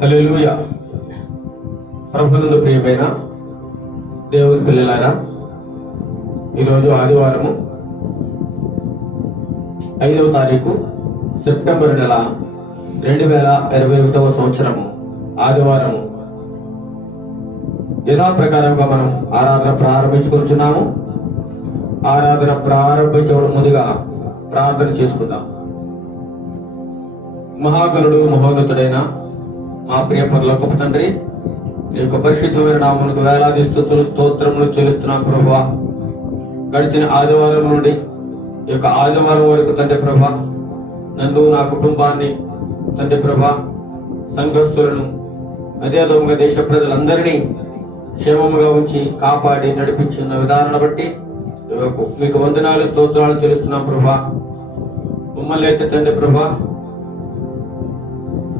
హల్లెలూయా. ప్రభునందు ప్రియమైన దేవుని పిల్లలారా, ఈరోజు ఆదివారము 5వ తారీఖు సెప్టెంబర్ నెల 2021వ సంవత్సరము ఆదివారము యథాప్రకారంగా మనం ఆరాధన ప్రారంభించుకుంటున్నాము. ఆరాధన ప్రారంభించడం ముందుగా ప్రార్థన చేసుకుందాం. మహాగణుడు మహోన్నతుడైన మా ప్రియ పరలోకపు తండ్రి, నీ యొక్క పరిశుద్ధమైన నామమునకు వేలాది స్తుతులు స్తోత్రములు చెల్లిస్తున్నాం ప్రభువా. గడిచిన ఆదివారం నుండి ఈ యొక్క ఆదివారం వరకు తండ్రి ప్రభా, నన్ను నా కుటుంబాన్ని తండ్రి ప్రభా, సంఘస్థులను అదేవిధంగా దేశ ప్రజలందరినీ క్షేమముగా ఉంచి కాపాడి నడిపించిన విధానాన్ని బట్టి మీకు వందనాలు స్తోత్రాలు చెల్లిస్తున్నాం ప్రభా. మమ్మల్ని అయితే తండ్రి ప్రభా,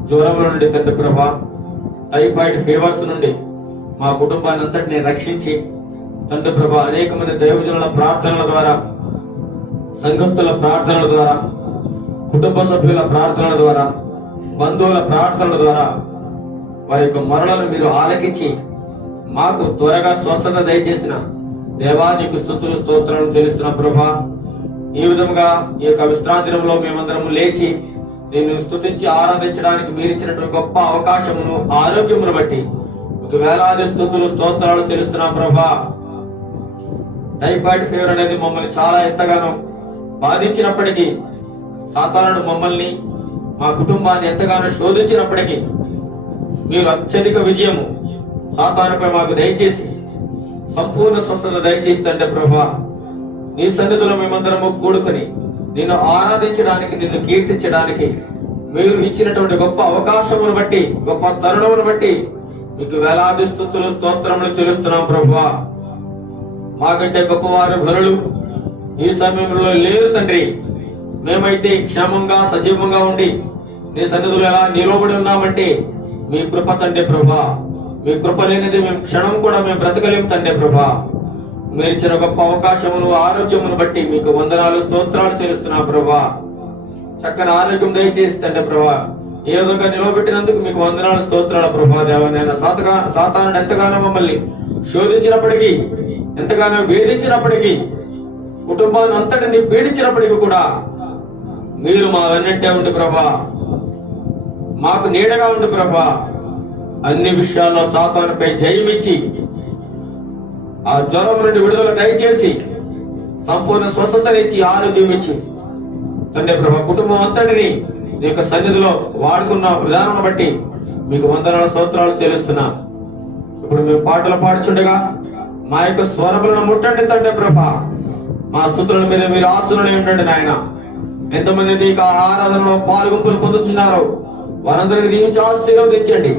జ్వరం నుండి తండ్రి ప్రభా, టైఫాయిడ్ ఫీవర్స్ నుండి మా కుటుంబాన్ని అంతటిని రక్షించి తండ్రి ప్రభా, అనేక మంది దైవజనుల ప్రార్థనల ద్వారా, సంఘస్థుల ప్రార్థనల ద్వారా, కుటుంబ సభ్యుల ప్రార్థనల ద్వారా, బంధువుల ప్రార్థనల ద్వారా వారి యొక్క మరణాలను మీరు ఆలకించి మాకు త్వరగా స్వస్థత దయచేసిన దేవా, నీకు స్తుతులు స్తోత్రాలను చెల్లిస్తున్న ప్రభా. ఈ విధంగా ఈ యొక్క విశ్రాంతి దినంలో మేమందరము లేచి నిన్ను స్తుతించి ఆరాధించడానికి మీరు ఇచ్చినటువంటి గొప్ప అవకాశమును, ఆరోగ్యమును బట్టి మీకు వేలాది స్తుతులు స్తోత్రాలు చెల్లిస్తున్నాం ప్రభా. టైఫాయిడ్ ఫీవర్ అనేది మమ్మల్ని చాలా ఎంతగానో బాధించినప్పటికీ, సాతానుడు మమ్మల్ని మా కుటుంబాన్ని ఎంతగానో శోధించినప్పటికీ మీరు అత్యధిక విజయము సాతానుపై మాకు దయచేసి సంపూర్ణ స్వస్థత దయచేసి తండ్రి ప్రభా, నీ సన్నిధిలో మేమందరము కూడుకొని నిన్ను ఆరాధించడానికి, నిన్ను కీర్తించడానికి మీరు ఇచ్చినటువంటి గొప్ప అవకాశమును బట్టి, గొప్ప తరుణమును బట్టి మీకు వేలాది స్తుతులు స్తోత్రములు చెల్లిస్తున్నాం ప్రభువా. మాకంటే గొప్పవారు ఘనులు ఈ సమయంలో లేరు తండ్రి. మేమైతే క్షేమంగా సజీవంగా ఉండి నీ సన్నిధిలో ఎలా నిలబడి ఉన్నామంటే మీ కృప తండ్రి ప్రభా. మీ కృప లేనిది మేము క్షణం కూడా మేము బ్రతకలేం తండ్రి ప్రభా. మీరు ఇచ్చిన గొప్ప అవకాశమును, ఆరోగ్యమును బట్టి మీకు వందనాలు స్తోత్రాలు చెల్లిస్తున్నా ప్రభా. చక్కని ఆరోగ్యం దయచేసి తండ్రి ప్రభా, ఏ విధంగా నిలవబెట్టినందుకు మీకు వందనాలు స్తోత్రాల ప్రభా. దేవనైనా సాతానుడు ఎంతగానో మమ్మల్ని శోధించినప్పటికీ, ఎంతగానో వేధించినప్పటికీ, కుటుంబాన్ని అంతటిని పీడించినప్పటికీ కూడా మీరు మా వెన్నంటే ఉండి ప్రభా, మాకు నీడగా ఉండి ప్రభా, అన్ని విషయాల్లో సాతానుపై జయమిచ్చి ఆ జ్వరం నుండి విడుదల దయచేసి సంపూర్ణ స్వస్థతనిచ్చి ఆరోగ్యం ఇచ్చి తండ్రి ప్రభా, కుటుంబం అంతటిని నీ యొక్క సన్నిధిలో వాడుకున్న విధానం బట్టి మీకు వందనాల స్తోత్రాలు చెల్లిస్తున్నా. ఇప్పుడు మేము పాటలు పాడుచుండగా మా యొక్క స్వరములను ముట్టండి తండ్రి ప్రభా. మా స్తుతుల మీద మీరు ఆశీనులై ఉండండి నాయన. ఎంతమంది నీకు ఆరాధనలో పాల్గొంపులు పొందుతున్నారో వారందరినీ దీవించి ఆశీర్వదించండి.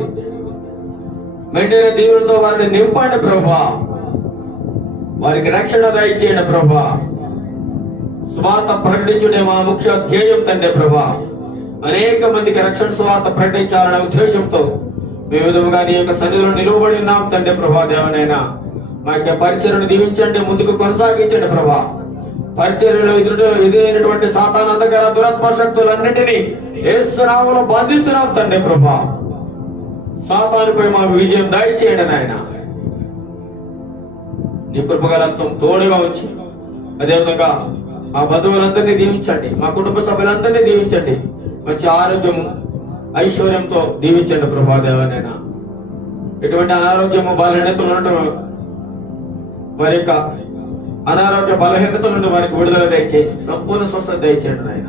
మెండైన దీవులతో వారిని నింపండి ప్రభా. వారికి రక్షణ దయచేయండి ప్రభా. సువార్త ప్రకటించుడే మా ముఖ్య ధ్యేయం తండ్రి ప్రభా. అనేక మందికి రక్షణ సువార్త ప్రకటించాలనే ఉద్దేశంతో మేము విధముగా నీ యొక్క సన్నిధిలో నిలువబడి ఉన్నాం తండ్రి ప్రభా. దేవనైనా మా యొక్క పరిచర్యను దీవించండి, ముందుకు కొనసాగించండి ప్రభా. పరిచర్యలో ఎదురైనటువంటి సాతాను అంధకార దురాత్మ శక్తులన్నింటినీ యేసు నామములో బంధిస్తున్నాం తండ్రి ప్రభా. సాతానుపై మాకు విజయం దయచేయండి నాయన. నీ కృపగలస్తం తోడుగా వచ్చి అదేవిధంగా మా బంధువులందరినీ దీవించండి, మా కుటుంబ సభ్యులందరినీ దీవించండి. మంచి ఆరోగ్యము, ఐశ్వర్యంతో దీవించండి ప్రభా. దేవనైనా ఎటువంటి అనారోగ్యము, బలహీనతలు ఉండటం, వారి యొక్క అనారోగ్య బలహీనతల నుండి వారికి విడుదల దయచేసి సంపూర్ణ స్వస్థత దయచేయండి నాయన.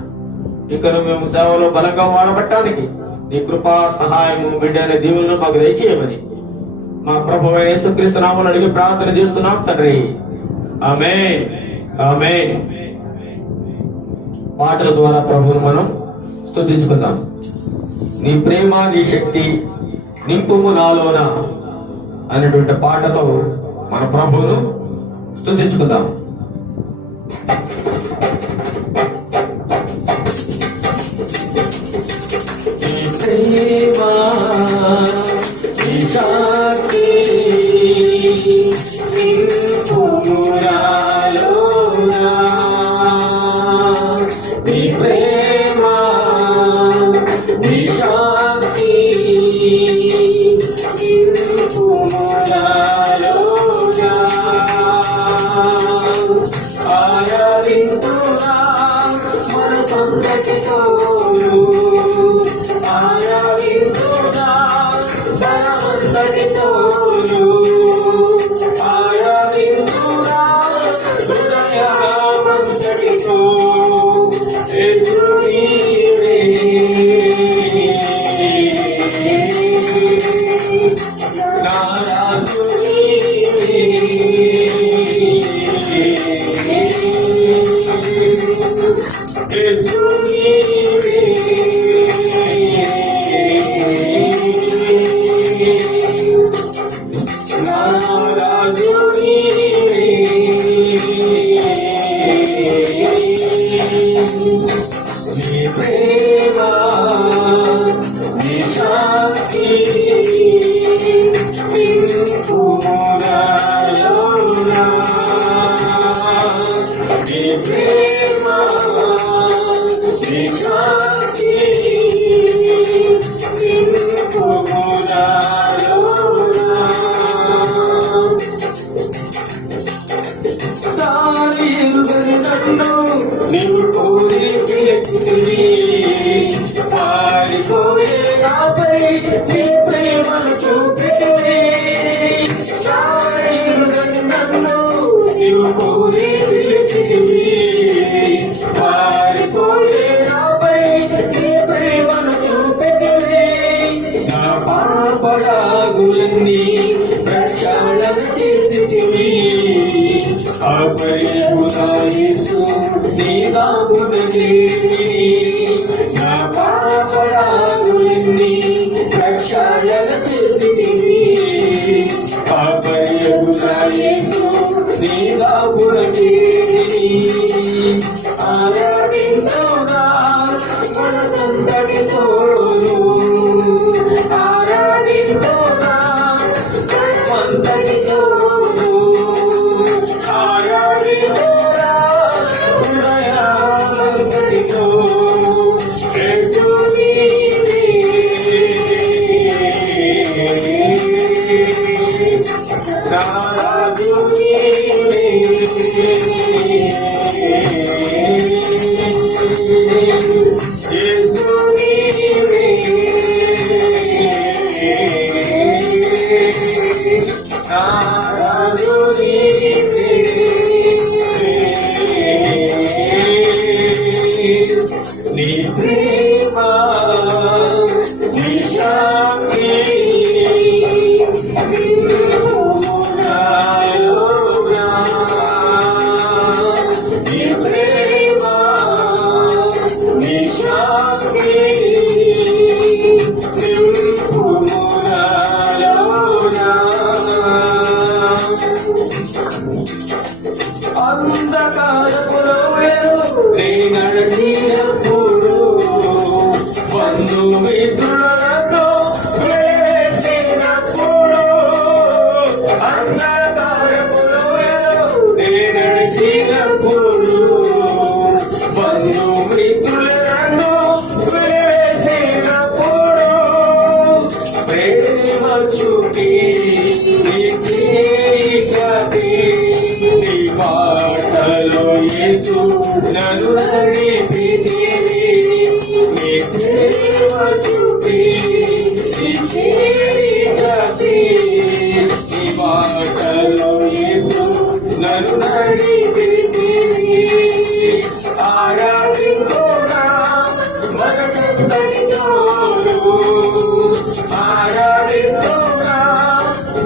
ఇంకను మేము సేవలో బలంగా వాడబట్టడానికి నీ కృపా సహాయము, బిడ్డైన దీవులను మాకు దయచేయమని మా ప్రభువైన యేసుక్రీస్తు నామములో అడిగి ప్రార్థన చేస్తున్నాం తండ్రి. ఆమేన్, ఆమేన్. పాటల ద్వారా ప్రభువును మనం స్తుతించుకుందాం. నీ ప్రేమ, నీ శక్తి నింపుము నాలోన అనేటువంటి పాటతో మన ప్రభువును స్తుతించుకుందాం. ప్రేమ, నీ శక్తి నింపుము నాలోన, నీ ప్రేమ, నీ శక్తి నీవు కోరి పిలిచితివి పారిపోయే నాపై నీ ప్రేమను చూపితివి నన్ను నీవు కోరి పిలిచితివి పారిపోయే నాపై నీ ప్రేమను చూపితివి నా పాపడాగులన్నీ ప్రక్షాళన చేసితివి ఆపై యేసు నా పాపడాగులన్నీ ప్రక్షాళన చేసితివి ఆపై యేసు ఆరాధించుదా మనసంతటితోను ఆరాధించుదా మనసంతటితోను ఆరాధించుదా హృదయాలంతటితో నీ ప్రేమ నీ శాంతి నీ ప్రేమ నీ శాంతి అంధకారపులో నే నడిచినప్పుడు బంధుమిత్రులతో వేసినప్పుడు అంధకారపులో నే నడిచినప్పుడు బంధుమిత్రులను వేసినప్పుడు ప్రేమ చూపి పాటలో యేసు నన్ను నడిపితివి నీ ప్రేమ చూపి నీ పాటలో యేసు నన్ను నడిపితివి ఆరాధించుదా మనసంతటితోను ఆరాధించుదా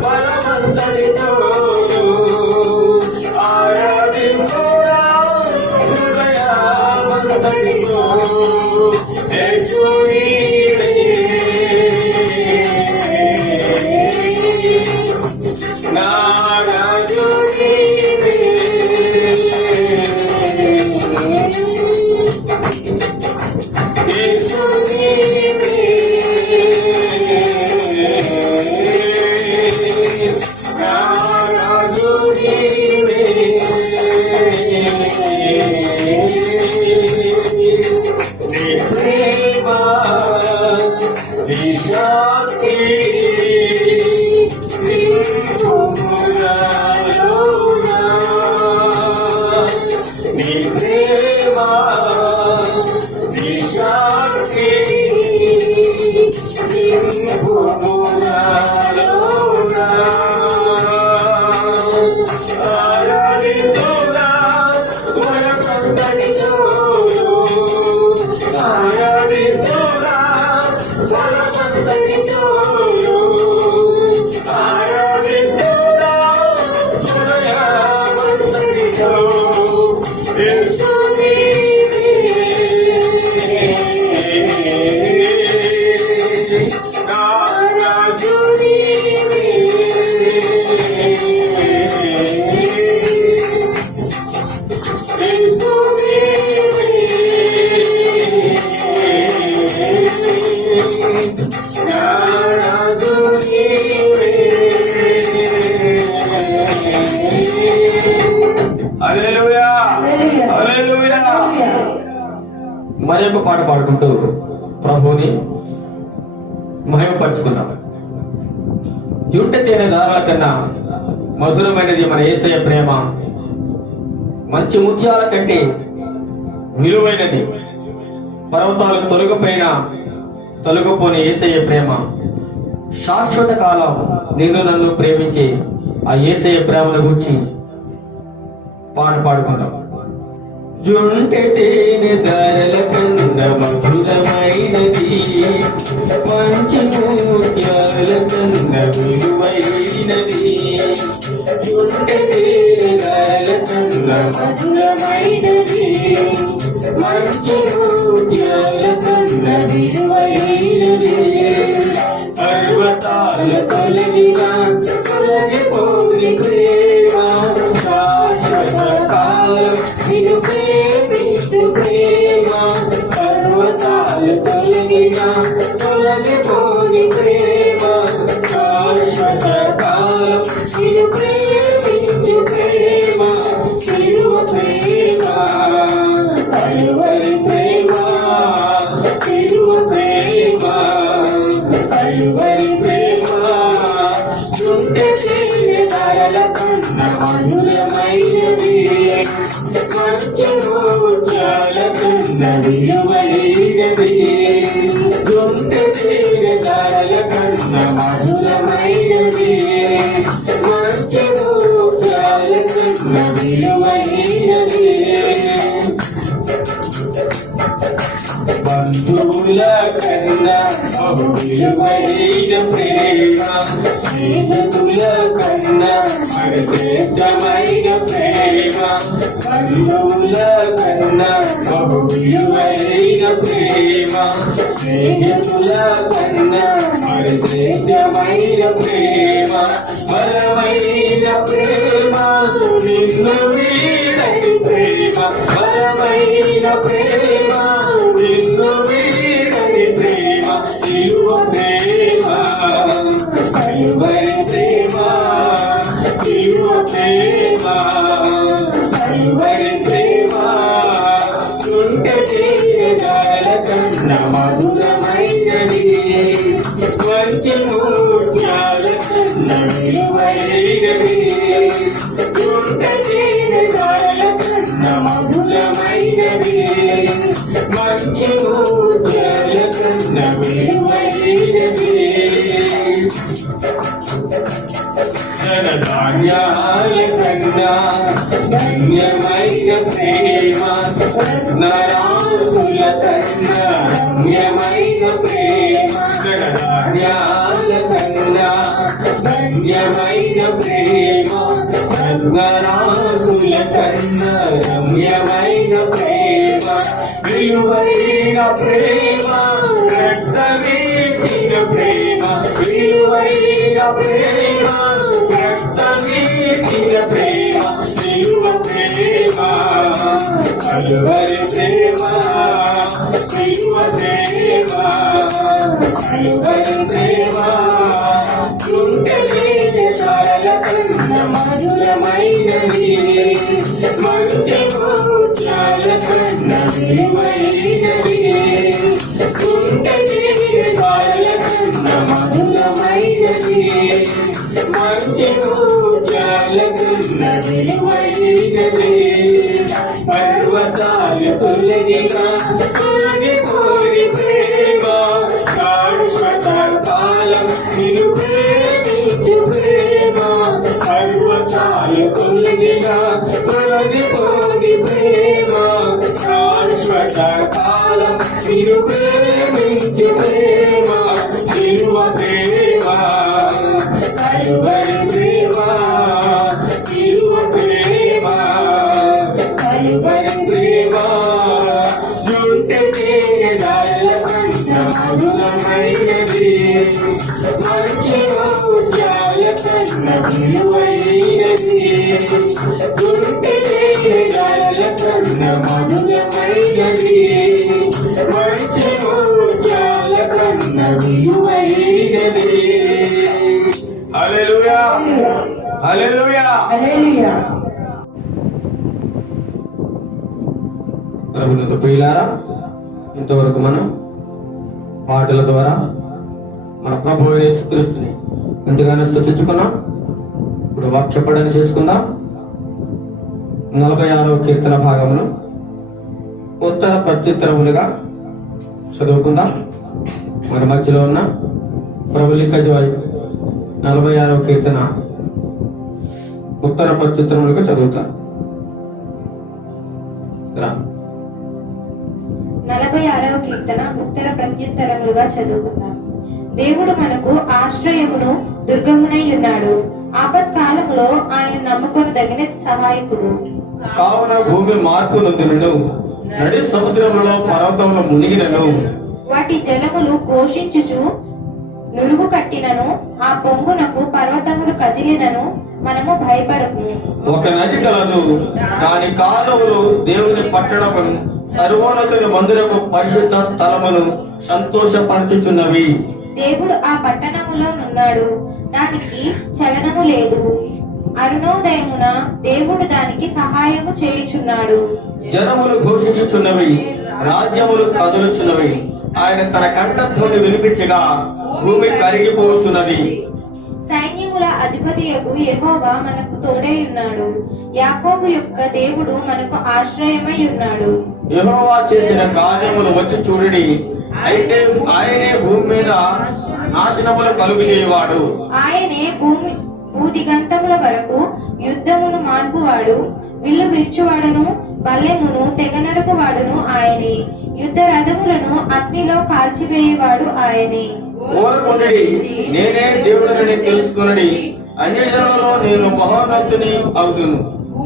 బలమంతటితోను ఆరాధించుదా హృదయామంతటితో నా రాజు నీవే మరి ఒక పాట పాడుకుంటూ ప్రభువుని మహిమపరుచుకుందాం. జుంట తేనె దారాల కన్నా మధురమైనది మన యేసయ్య ప్రేమ, మంచి ముత్యాల కంటే విలువైనది పర్వతాలు తొలగిపోని యేసయ్య ప్రేమ. శాశ్వత కాలం నిన్ను నన్ను ప్రేమించే ఆ యేసయ్య ప్రేమను గురించి పాడుకుందాం. జుంటె తేనె ధారల కన్న మధురమైనది, మంచి ముత్యాల కన్న విలువైనది. జుంటె తేనె ధారల కన్న మధురమైనది, మంచి ముత్యాల కన్న విలువైనది. పర్వతాలు తొలగిపోని ప్రేమ, శాశ్వత కాలం నిన్ను ప్రేమించు ప్రేమ. పర్వతాలు తొలగిపోని ప్రేమ, శాశ్వత కాలం నిన్ను ప్రేమించు ప్రేమ. సిలువ ప్రేమ, కలువరి ప్రేమ, సిలువ ప్రేమ, కలువరి ప్రేమ. జుంటె తేనె ధారల కన్న మధురమైనది, మంచి ముత్యాల కన్న విలువైనది. జుంటె తేనె ధారల కన్న మధురమైనది, మంచి ముత్యాల కన్న విలువైనది. బంధువుల కన్నా బహు విలువైన ప్రేమ, స్నేహితుల కన్నా మరి శ్రేష్టమైన ప్రేమ. బంధువుల కన్నా బహు విలువైన ప్రేమ, స్నేహితుల కన్నా మరి శ్రేష్టమైన ప్రేమ. బలమైన ప్రేమ, నిన్ను వీడని ప్రేమ, బలమైన ప్రేమ, నిన్ను వీడని ప్రేమ. సిలువ ప్రేమ, కలువరి ప్రేమ, సిలువ ప్రేమ, కలువరి ప్రేమ. జుంటె తేనె ధారల కన్న మధురమైనది, మంచి ముత్యాల కన్న విలువైనది. జుంటె తేనె ధారల కన్న మధురమైనది, మంచి ముత్యాల కన్న విలువైనది. ధనధాన్యాల కన్నా ధన్యమైన ప్రేమ, రత్నరాసుల కన్నా రమ్యమైన ప్రేమ. ధనధాన్యాల కన్నా ధన్యమైన ప్రేమ, రత్నరాసుల కన్నా రమ్యమైన ప్రేమ. విలువైన ప్రేమ, రక్తమీచిన ప్రేమ, విలువైన ప్రేమ, రక్తమీచిన ప్రేమ. సిలువ ప్రేమ, కలువరి ప్రేమ, సిలువ ప్రేమ, కలువరి ప్రేమ. జుంటె తేనె ధారల కన్న మధురమైనది, మంచి ముత్యాల కన్న విలువైనది. జుంటె తేనె ధారల కన్న మధురమైనది, మంచి ముత్యాల కన్న విలువైనది. పర్వతాలు తొలగిపోని ప్రేమ, శాశ్వత కాలం నిన్ను ప్రేమించు ప్రేమ. పర్వతాలు తొలగిపోని ప్రేమ, శాశ్వత కాలం నిన్ను ప్రేమించు ప్రేమ. సిలువ ప్రేమ, కలువరి ప్రేమ, సిలువ ప్రేమ, చుంటె తేనె దారుల కన్నా మధురమైనది మంచిలో ముత్యాల కన్నా విలువైనది చుంటె తేనె దారుల కన్నా మధురమైనది మంచిలో ముత్యాల కన్నా విలువైనది. హల్లెలూయా హల్లెలూయా హల్లెలూయా. ప్రభునందు ప్రియులారా, ఇంతవరకు మనం పాటల ద్వారా మన ప్రభువు యేసుక్రీస్తుని ఎంతగానో స్తుతించుకున్నాం. ఇప్పుడు వాక్య పఠన చేసుకుందాం. 46వ కీర్తన భాగమును ఉత్తర ప్రత్యుత్తరములుగా చదువుకుందాం. మన మధ్యలో ఉన్న ప్రభులిక జాయ్ 46వ కీర్తన ఉత్తర ప్రత్యుత్తరములుగా చదువుతాం. 46వ కీర్తన ఉత్తర ప్రత్యుత్తరములుగా చదువుకుందాం. దేవుడు మనకు ఆశ్రయమును దుర్గమునై ఉన్నాడు. ఆపత్కాలములో ఆయన నమ్ముకొనదగిన సహాయకుడు. కావున భూమి మార్పు నొందినను, నడి సముద్రములో పర్వతముల మునిగినను, వాటి జలములు ఘోషించుచు నురుగు కట్టినను, ఆ పొంగునకు పర్వతములు కదిలినను మనము భయపడము. ఒక నది కలదు, దాని కాలువలు దేవుని పట్టణమును సర్వోన్నతుని మందిరపు పరిశుద్ధ స్థలమును సంతోషపరచుచున్నవి. దేవుడు ఆ పట్టణములో నున్నాడు, దానికి చలనము లేదు. అరుణోదయమున దేవుడు దానికి సహాయము చేయుచున్నాడు. జనములు ఘోషించుచున్నవి, రాజ్యములు కదులుచున్నవి. ఆయన తన కంఠధ్వని వినిపించగా భూమి కరిగిపోచున్నది. సైన్యముల అధిపతియగు యెహోవా మనకు తోడై ఉన్నాడు. యాకోబు యొక్క దేవుడు మనకు ఆశ్రయమై ఉన్నాడు. యెహోవా చేసిన కార్యములు వచ్చి చూడండి. అయితే ఆయనే భూమి మీద నాశనములు కలుగజేయవాడు. ఆయనే భూదిగంతముల వరకు యుద్ధమును మాన్పువాడు. విల్లు విరుచువాడును బల్లెమును తెగనరుపువాడును ఆయనే. యుద్ధ రథములను అగ్నిలో కాల్చివేయవాడు ఆయనే. ఓరకుండి, నేనే దేవుడని తెలుసుకునడి. అన్ని జనులలో నేను మహోన్నతుని అవుతును,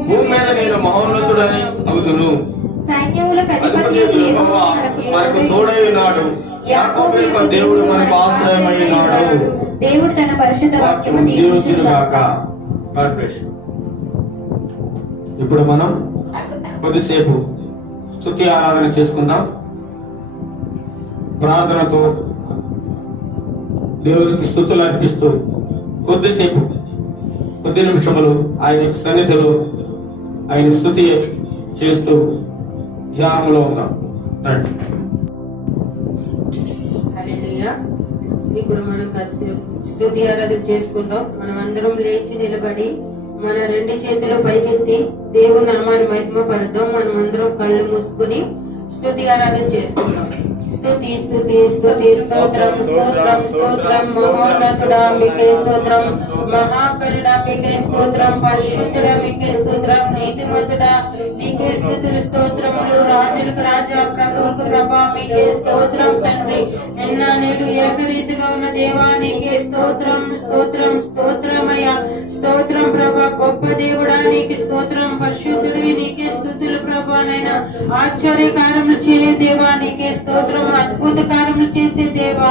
భూమి మీద నేను మహోన్నతుడని అవుతును. సైన్యములకు అధిపతి యెహోవా మనకు తోడై ఉన్నాడు. యాకోబు యొక్క దేవుడు మనకు ఆశ్రయమై ఉన్నాడు. దేవుడు తన పరిశుద్ధ వాక్యము దీవించునుగాక. God bless you. ఇప్పుడు మనం కొద్దిసేపు స్తుతి ఆరాధన చేసుకుందాం. ప్రార్థనతో దేవునికి స్తుతులు అర్పిస్తూ కొద్దిసేపు కొద్ది నిమిషములు ఆయన సన్నిధిలో ఆయన స్తుతి చేస్తూ ధ్యానంలో ఉందాం. రండి. హల్లెలూయా. ఇప్పుడు మనం కాసేపు స్తుతి ఆరాధన చేసుకుందాం. మనం అందరం లేచి నిలబడి మన రెండు చేతులు పైకెత్తి దేవుని నామాన్ని మహిమ పరుద్దాం. మనం అందరం కళ్ళు మూసుకుని స్తుతి ఆరాధన చేసుకుందాం. స్తుతి స్తుతి స్తుతి స్తోత్రం స్తోత్రం స్తోత్రం మహోన్నతుడా మీకే స్తోత్రం, మహాకరుడా మీకే స్తోత్రం, పరిశుద్ధుడా మీకే స్తోత్రం, నీతిమంతుడా నీకే స్తుతులు స్తోత్రములు, రాజులకు రాజా ప్రభువులకు ప్రభా మీకే స్తోత్రం తండ్రి. నిన్న నేడు ఏకరీతిగా ఉన్న దేవా నీకే స్తోత్రం స్తోత్రం స్తోత్రమయ్యా. స్తోత్రం ప్రభా, గొప్ప దేవుడా నీకు స్తోత్రం, పరిశుద్ధుడివి నీకే స్తుతులు ప్రభా. నైనా ఆశ్చర్య కార్యములు చేయే దేవా నీకే స్తోత్రం, అద్భుత కార్యములు చేసే దేవా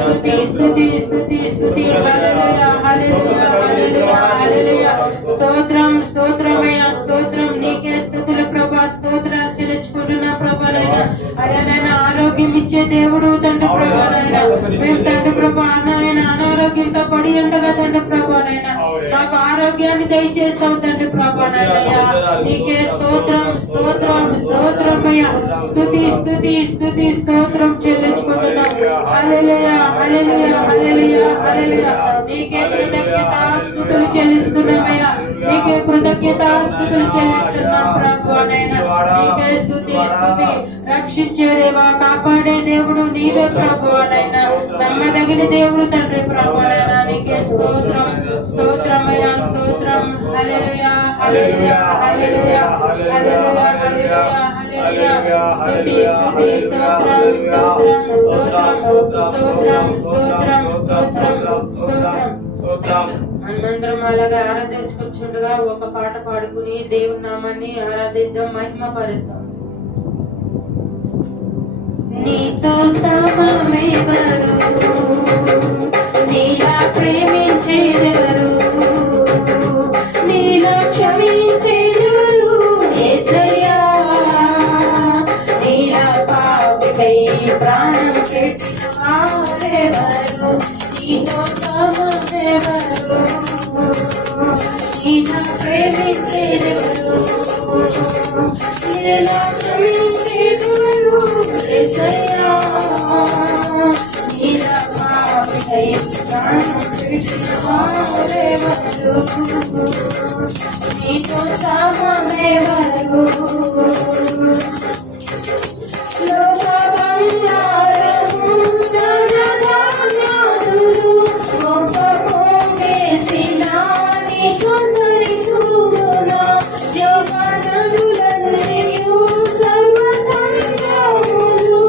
స్తుతి స్తుతి స్తుతి స్తుతి. హల్లెలూయా హల్లెలూయా హల్లెలూయా హల్లెలూయా. స్తోత్రం స్తోత్రమయ్యా స్తోత్రం నీకే స్తుతులు ప్రభా. స్తోత్రాలు చెల్లించుకుంటున్నా ప్రభా. నైనా అయ్యా ఆరోగ్యం ఇచ్చే దేవుడు తండ్రి ప్రభా. నైనా మేము తండ్రి ప్రభా నాయన అనారోగ్యంతో పడి ఉండగా తండ్రి ప్రభా. నైనా మాకు ఆరోగ్యాన్ని దయచేసావు తండ్రి ప్రభా. నాయనయ్యా నీకే స్తోత్రం స్తోత్రం స్తోత్రమయ్యా. స్తుతి స్తుతి స్తుతి స్తోత్రం చెల్లించుకుంటున్నాం. హల్లెలూయా హల్లెలూయా హల్లెలూయా హల్లెలూయా. నీకే కృతజ్ఞతాస్తుతులు చెల్లిస్తున్నామయ్యా. నీకే కృతజ్ఞతాస్తుతులు చెల్లిస్తున్నాం ప్రభువా. నైనా నీకే స్తుతి స్తుతి. రక్షించే దేవా, కాపాడే దేవుడు నీవే ప్రభువా. నైనా నమ్మదగిన దేవుడు తండ్రి ప్రభువా. నైనా నీకే స్తోత్రం స్తోత్రమయ్యా స్తోత్రం. హల్లెలూయా హల్లెలూయా హల్లెలూయా హల్లెలూయా హల్లెలూయా హల్లెలూయా. స్తుతి స్తుతి స్తోత్రం స్తోత్రం స్తోత్రం స్తోత్రం స్తోత్రం స్తోత్రం స్తోత్రం. మనమందరం అలాగా ఆరాధించుకుంటుండగా ఒక పాట పాడుకుని దేవుని నామాన్ని ఆరాధిద్దాం, మహిమ పరుద్దాం. నీతో సమమెవరు, నీలా ప్రేమించేదెవరు, నీలా క్షమించేదెవరు యేసయ్యా, నీలా పాపికై ప్రాణం పెట్టిన వారెవరు, నీతో సమమెవరు, నీలా ప్రేమించేదెవరు, నీలా క్షమించేదెవరు యేసయ్యా, నీలా పాపికై ప్రాణం పెట్టిన వారెవరు, నీతో సమమెవరు. లోక బంగారము ధనధాన్యాదులు గొప్ప పోగేసిన నీకు సరితూగునా, యోగనదులన్నీయు సర్వసంగములు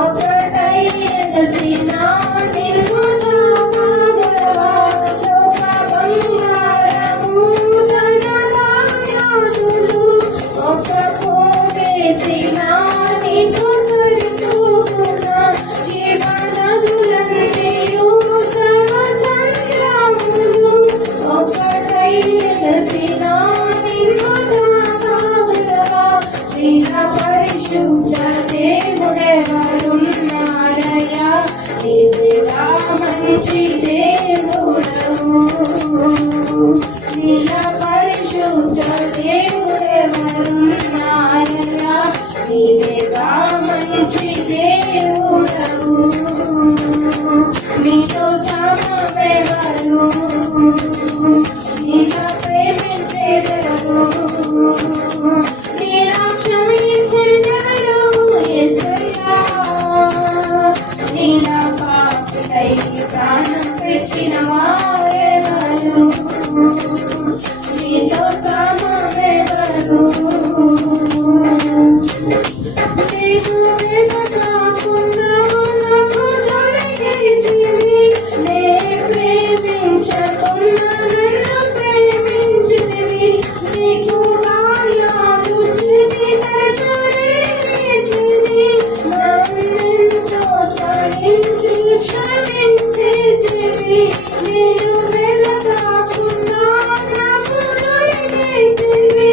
ఒకటై ఎగసిన నిర్మలమగలవా. లోక బంగారము ధనధాన్యాదులు గొప్ప పోగేసిన నీకు సరితూగునా, జీవనదులన్నీయు సర్వసంగములు ఒకటై ఎగసిన నిర్మలమగలవా. నీల పరిశుద్ధ దేవుడెవరున్నారయ్యా, నీవేగా మంచి దేవుడవు. నీల పరిశుద్ధ దేవుడెవరున్నారయ్యా, నీవేగా మంచి దేవుడవు. నీతో సమమెవరు, నీలా ప్రేమించేదెవరు, నీలా క్షమించేదెవరు యేసయ్యా, నీలా పాపికై ప్రాణం పెట్టిన వారెవరు, నీతో సమమెవరు. నీకు వెనకాకుండా నాకు దొరికితివి, నే ప్రేమించకున్నా నన్ను ప్రేమించితివి, నీకు గాయాలు చేసి దర్శనమిచ్చితివి, నన్నెంతో సహించి క్షమించితివి. నేను వెనకాకుండా నాకు దొరికితివి,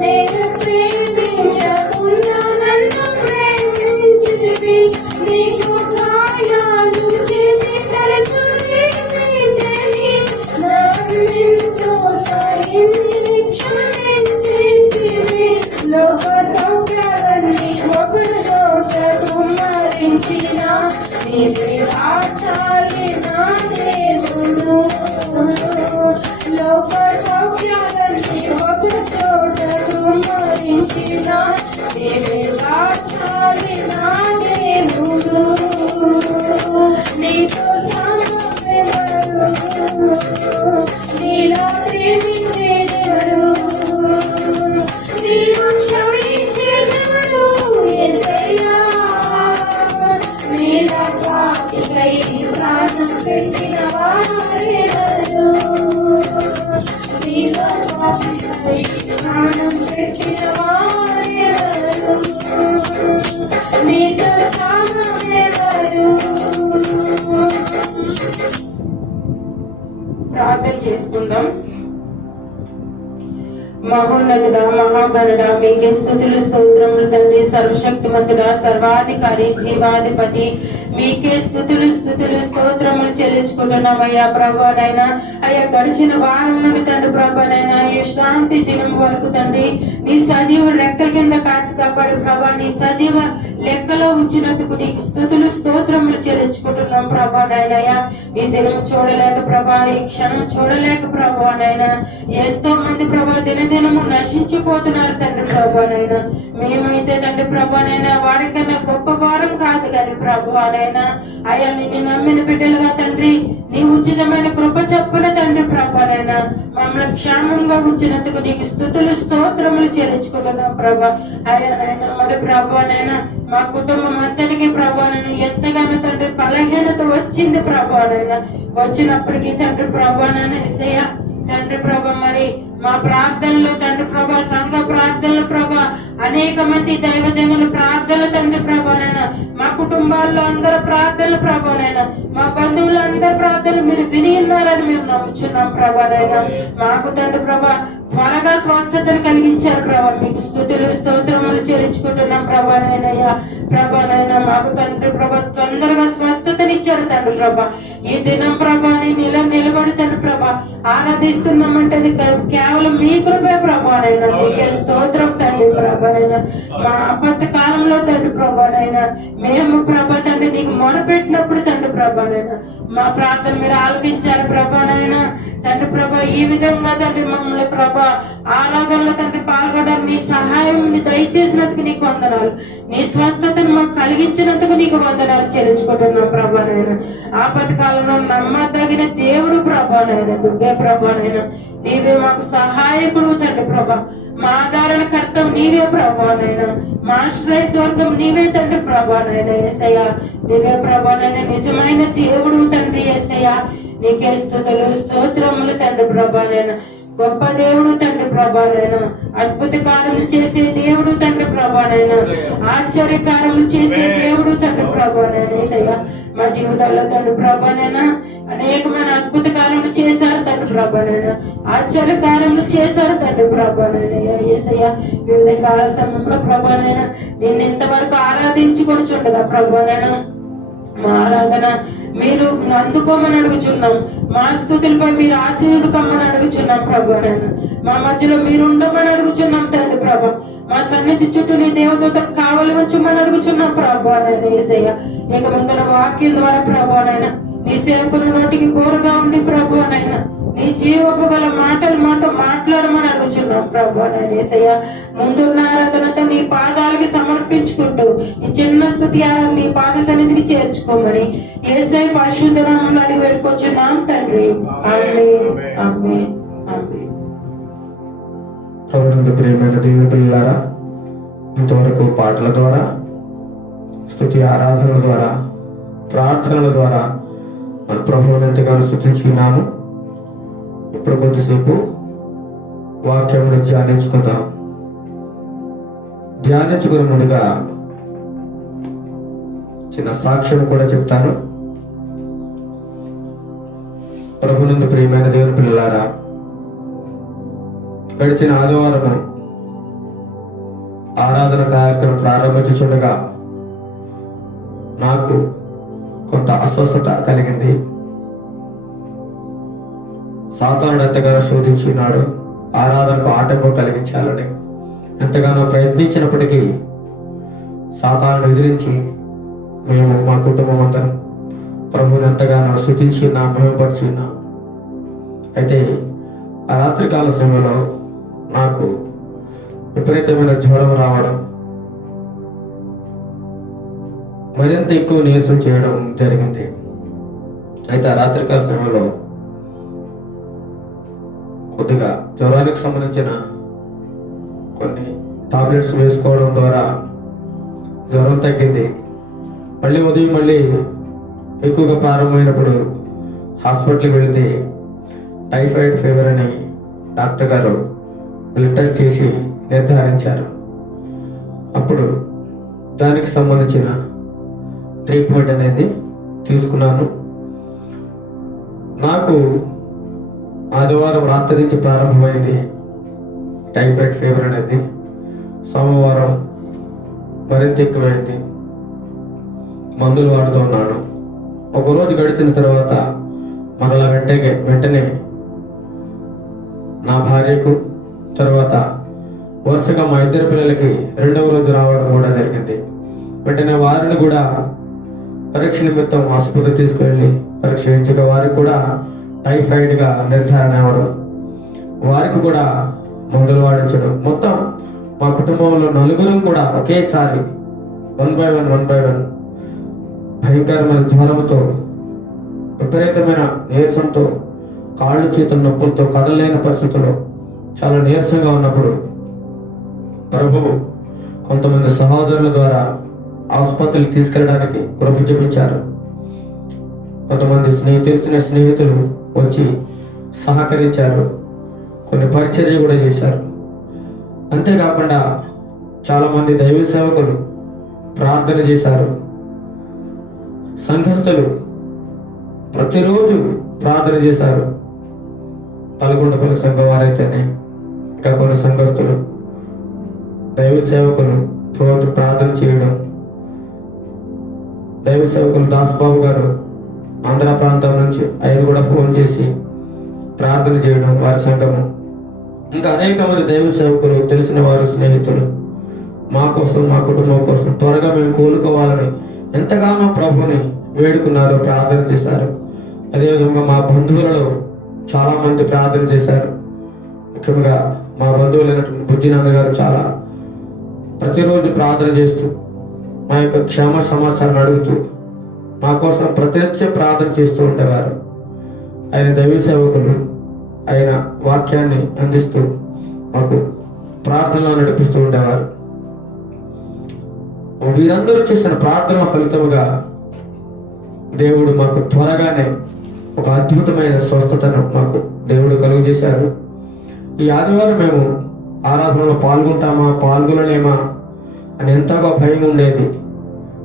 నేను ప్రేమించకున్నా నన్ను ప్రేమించితివి, నీకు గాయాలు చేసి దర్శనమిచ్చితివి, నన్నెంతో సహించి క్షమించితివి. లోక సౌఖ్యాలన్నీ ఒకరి చోట కుమ్మరించిన నీవే వాచాలి నా దేవుడు. లోక సౌఖ్యాలన్నీ ఒకరి చోట కుమ్మరించిన నీవే వాచాలి నా దేవుడు. నీతో సమమెవరు, నీలా ప్రేమించేదెవరు, నీలా క్షమించేదెవరు యేసయ్యా, నీలా పాపికై ప్రాణం పెట్టిన వారెవరు, నీలా పాపికై ప్రాణం పెట్టిన వారెవరు, నీతో సమమెవరు. ప్రార్థన చేసుకుందాం. మహోన్నతుడా, మహాగణుడా, మీకే స్తుతులు స్తోత్రములు తండ్రి. సర్వశక్తిమంతుడా, సర్వాధికారి, జీవాధిపతి, మీకే స్తుతులు స్తోత్రములు చెల్లించుకుంటున్నామయ్యా ప్రభానైనా. అయ్యా గడిచిన వారం నుండి తండ్రి ప్రభానైనా ఈ శాంతి దినం వరకు తండ్రి నీ సజీవ లెక్క కింద కాచి కాపాడు ప్రభా, నీ సజీవ లెక్కలో ఉంచినందుకు నీకు స్తుతులు స్తోత్రములు చెల్లించుకుంటున్నాం ప్రభానైనా. ఈ దినం చూడలేక ప్రభా, ఈ క్షణం చూడలేక ప్రభానైనా ఎంతో మంది ప్రభా దినదినము నశించిపోతున్నారు తండ్రి ప్రభానైనా. మేమైతే తండ్రి ప్రభానైనా వారికన్నా గొప్ప వారం కాదు కానీ ప్రభానైనా అయ్యా నిన్ను నమ్మిన బిడ్డలుగా తండ్రి నీ ఉచితమైన కృప చొప్పున తండ్రి ప్రభానైనా మమ్మల్ని క్షేమంగా ఉంచినందుకు నీకు స్తుతులు స్తోత్రములు చెల్లించుకుంటున్నాం ప్రభా. అయ్యా నైనా మరి ప్రభానైనా మా కుటుంబం అంతటికి ప్రభానైనా ఎంతగానో తండ్రి బలహీనత వచ్చింది ప్రభానైనా. వచ్చినప్పటికీ తండ్రి ప్రభానైనా ఇసయ్యా తండ్రి ప్రభ మరి మా ప్రార్థనలు తండ్రి ప్రభ సంఘ ప్రార్థనలు ప్రభ అనేక మంది దైవజనుల ప్రార్థనలు తండ్రి ప్రభానైనా మా కుటుంబాల్లో అందరి ప్రార్థనలు ప్రభానైనా మా బంధువులు అందరి ప్రార్థనలు మీరు విని ఉన్నారని మేము నమ్ముచున్నాం ప్రభానైనా మాకు తండ్రి ప్రభ త్వరగా స్వస్థతను కలిగించారు ప్రభా మీకు స్తుతులు స్తోత్రములు చెల్లించుకుంటున్నాం ప్రభానైనా ప్రభానైనా మాకు తండ్రి ప్రభ తొందరగా స్వస్థతనిచ్చారు తండ్రి ప్రభ ఈ దినం ప్రభాని నిలబడి తండ్రి ప్రభ ఆరాధిస్తున్నామంటే అది కేవలం మీ కృపే ప్రభానైనా మీకే స్తోత్రం తండ్రి ప్రభానైనా మా ఆపత్త కాలంలో తండ్రి ప్రభానైనా మేము ప్రభా తండ్రి నీకు మొరపెట్టినప్పుడు తండ్రి ప్రభానైనా మా ప్రార్థన మీరు ఆలకించారు ప్రభానైనా తండ్రి ప్రభా ఈ విధంగా తండ్రి మమ్మల్ని ప్రభా ఆరాధనలో తండ్రి పాల్గొనడానికి నీ సహాయం దయచేసినందుకు నీకు వందనాలు నీ స్వస్థతను మాకు కలిగించినందుకు నీకు వందనాలు చెల్లించుకుంటున్నాం ప్రభానైనా ఆపత్త కాలంలో నమ్మదగిన దేవుడు ప్రభానైనా నువ్వే ప్రభానైనా నీవే మాకు సహాయకుడు తండ్రి ప్రభా మా ఆధారణకర్త నీవే ప్రభానైనా మా ఆశ్రయదుర్గం నీవే తండ్రి ప్రభానైనా యేసయ్యా నీవే ప్రభానైనా నిజమైన దేవుడు తండ్రి యేసయ్యా నీకే స్తుతులు స్తోత్రములు తండ్రి ప్రభానైనా గొప్ప దేవుడు తండ్రి ప్రభానైనా అద్భుత కార్యములు చేసే దేవుడు తండ్రి ప్రభానైనా ఆశ్చర్య కార్యములు చేసే దేవుడు తండ్రి ప్రభానైనా యేసయ్యా మా జీవితాల్లో తండ్రి ప్రభానైనా అనేకమైన అద్భుత కార్యములు చేశారు తండ్రి ప్రభానైనా ఆశ్చర్య కార్యములు చేశారు తండ్రి ప్రభానైనా యేసయ్యా వివిధ కాల సమయంలో ప్రభానైనా నిన్ను ఇంతవరకు ఆరాధించుకొని చూడగా ప్రభానైనా మా ఆరాధన మీరు అందుకోమని అడుగుచున్నాం మా స్తుతులపై మీరు ఆశీనుడు కమ్మని అడుగుచున్నాం ప్రభానైనా మా మధ్యలో మీరు ఉండమని అడుగుచున్నాం తండ్రి ప్రభ మా సన్నిధి చుట్టూ నీ దేవదూతలు కావలి ఉంచమని అడుగుచున్నాం ప్రభానైనా యేసయ్య ఇక ముందున వాక్యం ద్వారా ప్రభానైనా నీ సేవకుల నోటికి బోరుగా ఉండి ప్రభానైనా నీ జీవపు గల మాటలు మాతో మాట్లాడమని అడుగుచున్నాం ప్రభానైనా యేసయ్య ముందున్న ఆరాధనతో నీ పాదాలకి సమర్పించుకుంటూ ఈ చిన్న స్తుతి నీ పాద సన్నిధికి చేర్చుకోమని యేసయ్య పరిశుద్ధ నామములో అడిగి వెళ్ళుకొచ్చున్నాం తండ్రి ఆమేన్ ఆమేన్ ఆమేన్. ప్రభునందు ప్రియమైన దేవుని పిల్లలారా ఇంతవరకు పాటల ద్వారా స్తుతి ఆరాధనల ద్వారా ప్రార్థనల ద్వారా మన ప్రభువుని ఎంతగానో స్తుతించుకున్నాము. ఇప్పుడు కొద్దిసేపు వాక్యమును ధ్యానించుకుందాం. ధ్యానించుకునే ముందుగా చిన్న సాక్ష్యం కూడా చెప్తాను. ప్రభునందు ప్రియమైన దేవుని పిల్లలారా గడిచిన ఆదివారము ఆరాధన కార్యక్రమం ప్రారంభించుండగా నాకు కొంత అస్వస్థత కలిగింది. సాతానుడు ఎంతగానో శోధించున్నాడు ఆరాధనకు ఆటంకం కలిగించాలని. ఎంతగానో ప్రయత్నించినప్పటికీ సాతానుడు ఎదిరించి మేము మా కుటుంబం అందరం ప్రభువుని ఎంతగానో స్తుతించి ఉన్నాం, మహిమపరిచి ఉన్నాం. అయితే ఆ రాత్రికాల సమయంలో నాకు విపరీతమైన జ్వరం రావడం, మరింత ఎక్కువ నీరసం చేయడం జరిగింది. అయితే ఆ రాత్రికాల సమయంలో కొద్దిగా జ్వరానికి సంబంధించిన కొన్ని టాబ్లెట్స్ వేసుకోవడం ద్వారా జ్వరం తగ్గింది. మళ్ళీ ఉదయం మళ్ళీ ఎక్కువగా ప్రారంభమైనప్పుడు హాస్పిటల్కి వెళితే టైఫాయిడ్ ఫీవర్ అని డాక్టర్ గారు బ్లడ్ టెస్ట్ చేసి నిర్ధారించారు. అప్పుడు దానికి సంబంధించిన ట్రీట్మెంట్ అనేది తీసుకున్నాను. నాకు ఆదివారం రాత్రి నుంచి ప్రారంభమైంది టైఫాయిడ్ ఫీవర్ అనేది. సోమవారం మరింత ఎక్కువైంది. మందులు వాడుతూ ఉన్నాను. ఒకరోజు గడిచిన తర్వాత మరలా వెంటనే నా భార్యకు తర్వాత వరుసగా మా ఇద్దరు పిల్లలకి రెండవ రోజు రావడం కూడా జరిగింది. వెంటనే వారిని కూడా పరీక్ష నిమిత్తం ఆసుపత్రి తీసుకెళ్ళి పరీక్ష చేయించగా వారికి కూడా టైఫాయిడ్గా నిర్ధారణ అవ్వడం, వారికి కూడా మందులు వాడించడం. మొత్తం మా కుటుంబంలో నలుగురం కూడా ఒకేసారి వన్ బై వన్ భయంకరమైన జ్వరంతో, విపరీతమైన నీరసంతో, కాళ్ళు చేతుల నొప్పులతో, కదలలేని పరిస్థితుల్లో చాలా నీరసంగా ఉన్నప్పుడు ప్రభువు కొంతమంది సహోదరుల ద్వారా ఆసుపత్రికి తీసుకెళ్ళడానికి కృప చూపించారు. కొంతమంది స్నేహితులు వచ్చి సహకరించారు, కొన్ని పరిచర్య కూడా చేశారు. అంతేకాకుండా చాలామంది దైవ సేవకులు ప్రార్థన చేశారు. సంఘస్థులు ప్రతిరోజు ప్రార్థన చేశారు. నల్గొండపల్లి సంఘం వారైతేనే, ఇంకా కొన్ని సంఘస్థులు దైవ సేవకులు రోజు ప్రార్థన చేయడం. దైవ సేవకులు దాస్బాబు గారు ఆంధ్ర ప్రాంతం నుంచి ఆయన కూడా ఫోన్ చేసి ప్రార్థన చేయడం, వారి సంఘము. ఇంకా అనేక మంది దైవ సేవకులు, తెలిసిన వారు, స్నేహితులు మా కోసం, మా కుటుంబం కోసం త్వరగా మేము కోలుకోవాలని ఎంతగానో ప్రభుని వేడుకున్నారు, ప్రార్థన చేశారు. అదేవిధంగా మా బంధువులలో చాలా మంది ప్రార్థన చేశారు. ముఖ్యంగా మా బంధువులైనటువంటి బుజ్జినాన్న గారు చాలా ప్రతిరోజు ప్రార్థన చేస్తూ మా యొక్క క్షేమ సమాచారం అడుగుతూ మా కోసం ప్రతినిత్యం ప్రార్థన చేస్తూ ఉండేవారు. ఆయన దైవ సేవకులు, ఆయన వాక్యాన్ని అందిస్తూ మాకు ప్రార్థనలో నడిపిస్తూ ఉండేవారు. వీరందరూ చేసిన ప్రార్థన ఫలితముగా దేవుడు మాకు త్వరగానే ఒక అద్భుతమైన స్వస్థతను మాకు దేవుడు కలుగు చేశారు. ఈ ఆదివారం మేము ఆరాధనలో పాల్గొనలేమా అని ఎంతగా భయం ఉండేది.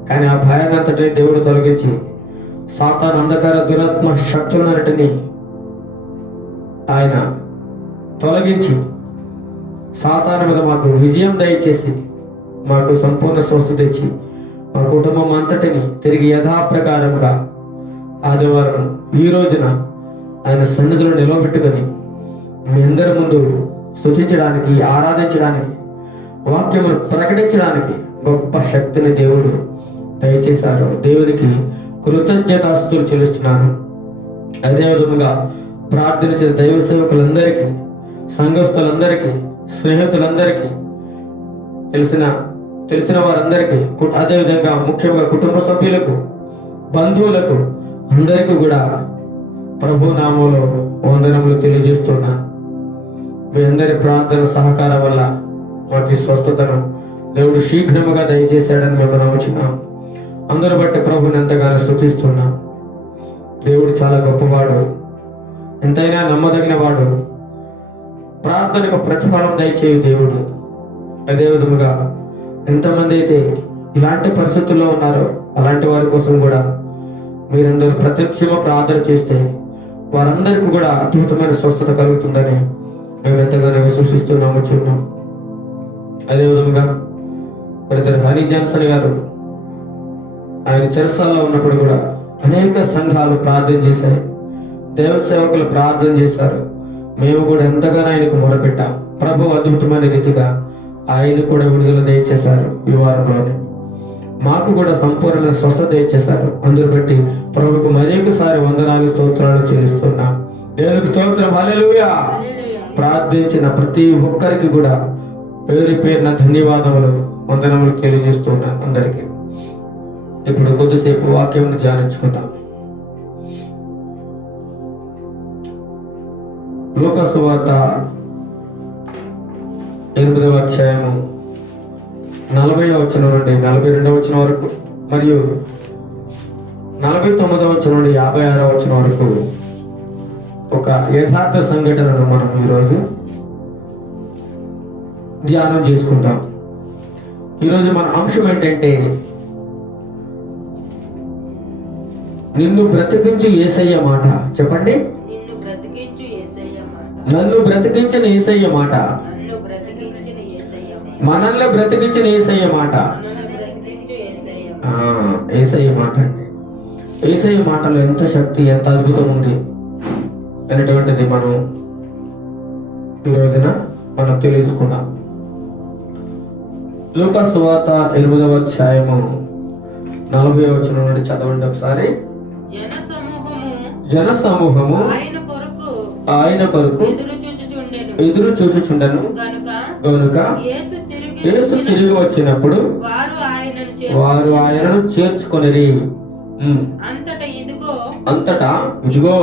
కానీ ఆ భయాన్నంతటినీ దేవుడు తొలగించి సాతాను అంధకార దురాత్మ శక్తులన్నిటినీ ఆయన తొలగించి సాతాను మీద మాకు విజయం దయచేసి మాకు సంపూర్ణ స్వస్థత ఇచ్చి మా కుటుంబం అంతటిని తిరిగి యథాప్రకారంగా ఆదివారం ఈ రోజున ఆయన సన్నిధిలో నిలవబెట్టుకొని మీ అందరి ముందు స్తుతించడానికి, ఆరాధించడానికి, వాక్యమును ప్రకటించడానికి గొప్ప శక్తిని దేవుడు దయచేశారు. దేవునికి కృతజ్ఞతాస్తుతులు చెల్లిస్తున్నాను. అదేవిధంగా ప్రార్థించిన దైవ సేవకులందరికీ, సంఘస్థులందరికీ, స్నేహితులందరికీ, తెలిసిన వారందరికీ, అదేవిధంగా ముఖ్యంగా కుటుంబ సభ్యులకు, బంధువులకు అందరికీ కూడా ప్రభు నామంలో వందనములు తెలియజేస్తున్నా. మీ అందరి ప్రార్థన సహకారం వల్ల మాకు స్వస్థతను దేవుడు శీఘ్రముగా దయచేశాడని మేము నమ్ముచున్నాం. అందరూ బట్టి ప్రభుని ఎంతగానో స్తుతిస్తున్నాం. దేవుడు చాలా గొప్పవాడు, ఎంతైనా నమ్మదగిన వాడు, ప్రార్థనకు ప్రతిఫలం దయచేయు దేవుడు. అదేవిధముగా ఎంతమంది అయితే ఇలాంటి పరిస్థితుల్లో ఉన్నారో అలాంటి వారి కోసం కూడా మీరందరూ ప్రత్యక్షంగా ప్రార్థన చేస్తే వారందరికీ కూడా అద్భుతమైన స్వస్థత కలుగుతుందని మేము ఎంతగానో విశ్వసిస్తూ నమ్ముచున్నాం. అదేవిధంగా బ్రదర్ హనీ జాన్సన్ గారు ఆయన చెరసాల్లో ఉన్నప్పుడు కూడా అనేక సంఘాలు ప్రార్థన చేశాయి, దేవ సేవకులు ప్రార్థన చేశారు. మేము కూడా ఎంతగానో ఆయనకు మొరపెట్టాం. ప్రభు అద్భుతమైన రీతిగా ఆయన కూడా విడుదల దయచేశారు. ఈ వారంలోనే మాకు కూడా సంపూర్ణమైన స్వస్థత దయచేశారు. అందరూ బట్టి ప్రభుకు మరొకసారి వందనాలు, స్తోత్రాలు చెల్లిస్తున్నాం. దేవునికి స్తోత్రం, హల్లెలూయా. ప్రార్థించిన ప్రతి ఒక్కరికి కూడా పేరు పేరున ధన్యవాదములు, వందనములు తెలియజేస్తున్నాను అందరికీ. ఇప్పుడు కొద్దిసేపు వాక్యం ధ్యానించుకుందాం. లూకా సువార్త 8వ అధ్యాయము 40వ వచనం నుండి 42వ వచనం వరకు మరియు 49వ వచనం నుండి 56వ వచనం వరకు ఒక యథార్థ సంఘటనను మనం ఈరోజు ధ్యానం చేసుకుంటాం. ఈరోజు మన అంశం ఏంటంటే నిన్ను బ్రతికించు యేసయ్య మాట. చెప్పండి, నన్ను బ్రతికించిన యేసయ్య మాట. మనల్ని బ్రతికించిన యేసయ్య మాట. యేసయ్య మాట అండి. యేసయ్య మాటలో ఎంత శక్తి, ఎంత అద్భుతం ఉంది అనేటువంటిది మనం ఈ రోజున మనం తెలుసుకున్నాం. లూకా సువార్త 8వ అధ్యాయము 40వ వచనం నుండి చదవండి ఒకసారి. జన సమూహము ఆయన కొరకు ఎదురు చూచుచుండెను గనుక యేసు తిరిగి వచ్చినప్పుడు వారు ఆయనను చేర్చుకొనిరి. అంతటా ఇదిగో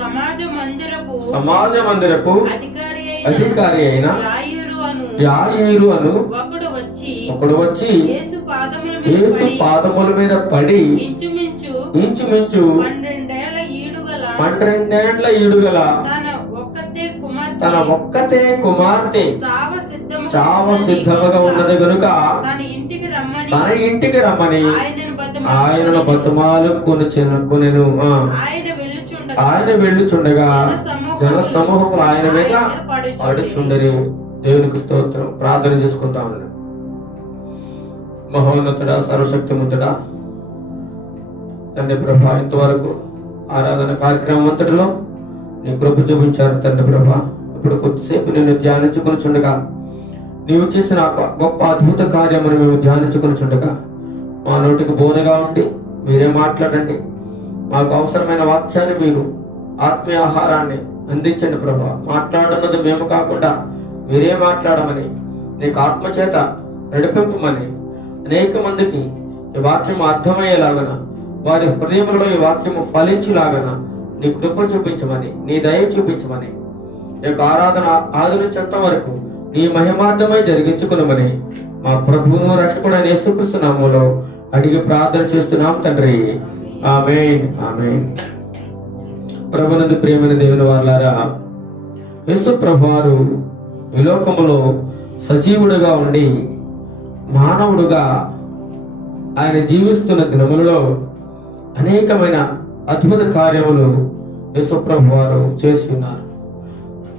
సమాజ మందిరపు అధికారి అయిన యాయీరు అను ఒకడు వచ్చి యేసు పాదముల మీద పడి ఇంచుమించు 12 ఈడుగల తన ఒక్కతే కుమార్తె చావ సిద్ధముగా ఉన్నది గనుక తన ఇంటికి రమ్మని తన ఇంటికి రమ్మని ఆయనను బతుమాలు కొనెను. ఆయన వెళ్ళుచుండగా జన సమూహములు ఆయన మీద పడుచుండరి. దేవునికి స్తోత్రం. ప్రార్థన చేసుకుంటా ఉన్నాడు. మహోన్నతుడా, సర్వశక్తిమంతుడా తండ్రి ప్రభా, ఇంతవరకు ఆరాధన కార్యక్రమం అంతటిలో నీ కృప చూపించారు తండ్రి ప్రభా. ఇప్పుడు కొద్దిసేపు నిన్ను ధ్యానించుకొనిచుండగా నీవు చేసిన గొప్ప అద్భుత కార్యమును మేము ధ్యానించుకొనిచుండగా మా నోటికి బోధగా ఉండి మీరే మాట్లాడండి. మాకు అవసరమైన వాక్యాలు మీరు ఆత్మీయ ఆహారాన్ని అందించండి ప్రభా. మాట్లాడున్నది మేము కాకుండా మీరే మాట్లాడమని, నీకు ఆత్మచేత నడిపింపమని, అనేక మందికి ఈ వాక్యం అర్థమయ్యేలాగన, వారి హృదయంలో ఈ వాక్యము ఫలించులాగన నీ కృప చూపించమని, నీ దయ చూపించమని, ఈ యొక్క ఆరాధన ఆది నుంచి అంత వరకు నీ మహిమార్థమై జరిగించుకునమని మా ప్రభువును రక్షకుడైన యేసుక్రీస్తు నామములో అడిగి ప్రార్థన చేస్తున్నాం తండ్రి. ఆమేన్, ఆమేన్. ప్రభునందు ప్రియమైన దేవుని వారలారా, యేసు ప్రభువారు ఈ లోకములో సజీవుడుగా ఉండి మానవుడుగా ఆయన జీవిస్తున్న దినములలో అనేకమైన అద్భుత కార్యములు యేసు ప్రభువారు చేసి ఉన్నారు.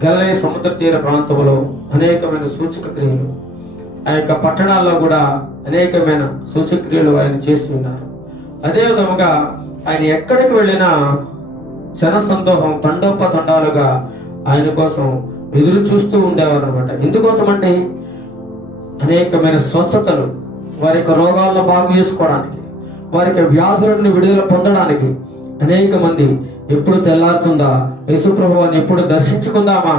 గలిలయ సముద్ర తీర ప్రాంతంలో అనేకమైన సూచక క్రియలు, ఆ యొక్క పట్టణాల్లో కూడా అనేకమైన సూచక క్రియలు ఆయన చేసి ఉన్నారు. అదే విధముగా ఆయన ఎక్కడికి వెళ్ళినా జన సందోహం తండోపతండాలుగా ఆయన కోసం ఎదురు చూస్తూ ఉండేవారు అనమాట. ఎందుకోసం అంటే అనేకమైన స్వస్థతలు, వారి యొక్క రోగాలను బాగు చేసుకోవడానికి, వారి యొక్క వ్యాధులను విడుదల పొందడానికి అనేక మంది ఎప్పుడు తెల్లారుతుందా, యేసుప్రభువుని ఎప్పుడు దర్శించుకుందామా,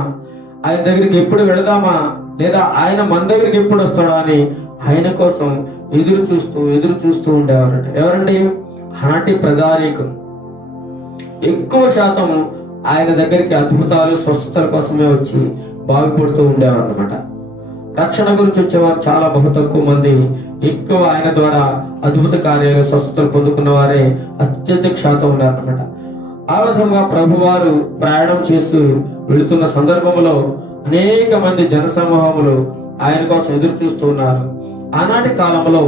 ఆయన దగ్గరికి ఎప్పుడు వెళదామా, లేదా ఆయన మన దగ్గరికి ఎప్పుడు వస్తాడా అని ఆయన కోసం ఎదురు చూస్తూ ఉండేవారట. ఎవరండి? ఆనాటి ప్రజానీకులు ఎక్కువ శాతము ఆయన దగ్గరికి అద్భుతాలు స్వస్థతల కోసమే వచ్చి బాగుపడుతూ ఉండేవారు అనమాట. రక్షణ గురించి వచ్చేవారు చాలా బహు తక్కువ మంది. ఎక్కువ ఆయన ద్వారా అద్భుత కార్యాలు స్వస్థతలు పొందుకున్న వారే అత్యధిక శాతం ఉన్నారన్నమాట. ఆ విధంగా ప్రభువారు ప్రయాణం చేస్తూ వెళుతున్న సందర్భంలో అనేక మంది జనసమూహములు ఆయన కోసం ఎదురు చూస్తూ ఉన్నారు. ఆనాటి కాలంలో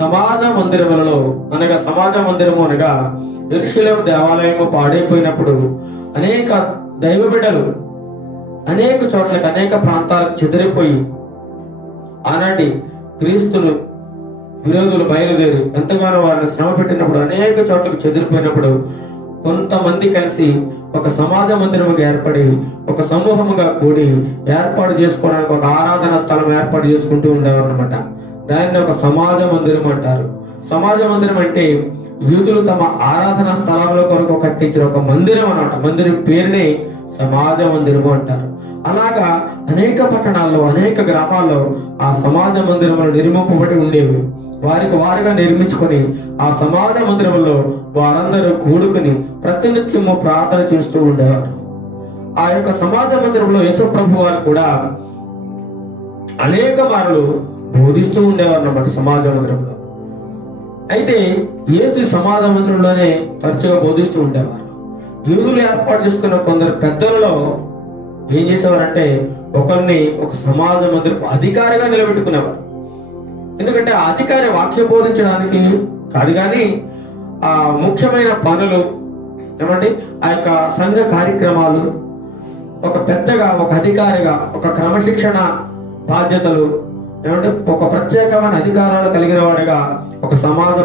సమాజ మందిరములలో అనగా యెరూషలేము దేవాలయము పాడైపోయినప్పుడు అనేక దైవ బిడ్డలు అనేక చోట్లకి, అనేక ప్రాంతాలకు చెదిరిపోయి ఆనాటి క్రీస్తులు విరోధులు బయలుదేరి ఎంతగానో వారిని శ్రమ పెట్టినప్పుడు అనేక చోట్లకు చెదిరిపోయినప్పుడు కొంతమంది కలిసి ఒక సమాజ మందిరముగా ఏర్పడి ఒక సమూహముగా కూడి ఏర్పాటు చేసుకోవడానికి ఒక ఆరాధన స్థలం ఏర్పాటు చేసుకుంటూ ఉండేవారు అనమాట. దానిని ఒక సమాజ మందిరం అంటారు. సమాజ మందిరం అంటే యూదులు తమ ఆరాధన స్థలాల కొరకు కట్టించిన ఒక మందిరం అన్నమాట. మందిరం పేరునే సమాజ మందిరము అంటారు. అలాగా అనేక పట్టణాల్లో, అనేక గ్రామాల్లో ఆ సమాజ మందిరములు నిర్మింపబడి ఉండేవి. వారికి వారుగా నిర్మించుకొని ఆ సమాజ మందిరంలో వారందరూ కూడుకుని ప్రతినిత్యము ప్రార్థన చేస్తూ ఉండేవారు. ఆ యొక్క సమాజ మందిరంలో యేసు ప్రభు వారు కూడా అనేక మార్లు బోధిస్తూ ఉండేవారు అన్నమాట సమాజ మందిరంలో. అయితే యేసు సమాజ మందిరంలోనే తరచుగా బోధిస్తూ ఉండేవారు. యూదులు ఏర్పాటు చేసుకున్న కొందరు పెద్దలలో ఏం చేసేవారంటే ఒకరిని ఒక సమాజ మందిరపు అధికారిగా నిలబెట్టుకునేవారు. ఎందుకంటే ఆ అధికారి వాక్యం బోధించడానికి కాదు, కానీ ఆ ముఖ్యమైన పనులు ఏమంటే ఆ యొక్క సంఘ కార్యక్రమాలు ఒక పెద్దగా, ఒక అధికారిగా, ఒక క్రమశిక్షణ బాధ్యతలు ఏమంటే ఒక ప్రత్యేకమైన అధికారాలు కలిగిన వాడిగా ఒక సమాజ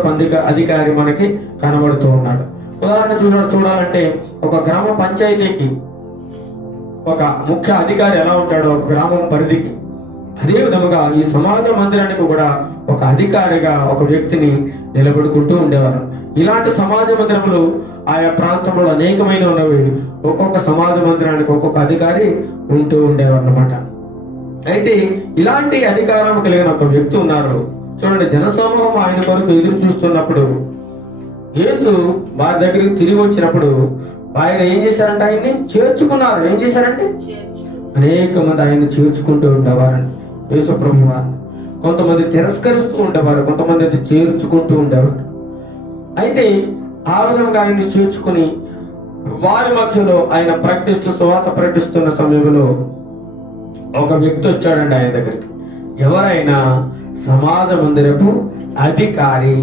అధికారి మనకి కనబడుతూ ఉన్నాడు. ఉదాహరణ చూడాలంటే ఒక గ్రామ పంచాయతీకి ఒక ముఖ్య అధికారి ఎలా ఉంటాడో ఒక గ్రామం పరిధికి, అదే విధముగా ఈ సమాజ మందిరానికి కూడా ఒక అధికారిగా ఒక వ్యక్తిని నిలబడుకుంటూ ఉండేవారు. ఇలాంటి సమాజ మందిరములు ఆయా ప్రాంతంలో అనేకమైన ఉన్నవి. ఒక్కొక్క సమాజ మందిరానికి ఒక్కొక్క అధికారి ఉంటూ ఉండేవారు అన్నమాట. అయితే ఇలాంటి అధికారం కలిగిన ఒక వ్యక్తి ఉన్నారు. చూడండి, జనసమూహం ఆయన కొరకు ఎదురు చూస్తున్నప్పుడు యేసు వారి దగ్గరికి తిరిగి వచ్చినప్పుడు ఆయన ఏం చేశారంటే ఆయన్ని చేర్చుకున్నారు. ఏం చేశారంటే అనేక మంది ఆయన చేర్చుకుంటూ ఉండేవారు యేసు ప్రభు వారు. కొంతమంది తిరస్కరిస్తూ ఉండేవారు, కొంతమంది అయితే చేర్చుకుంటూ ఉండేవారు. అయితే ఆ విధంగా ఆయన్ని చేర్చుకుని వారి మధ్యలో ఆయన సువార్త ప్రకటిస్తున్న సమయంలో ఒక వ్యక్తి వచ్చాడండి ఆయన దగ్గరికి. ఎవరైనా సమాజ మందిరపు అధికారి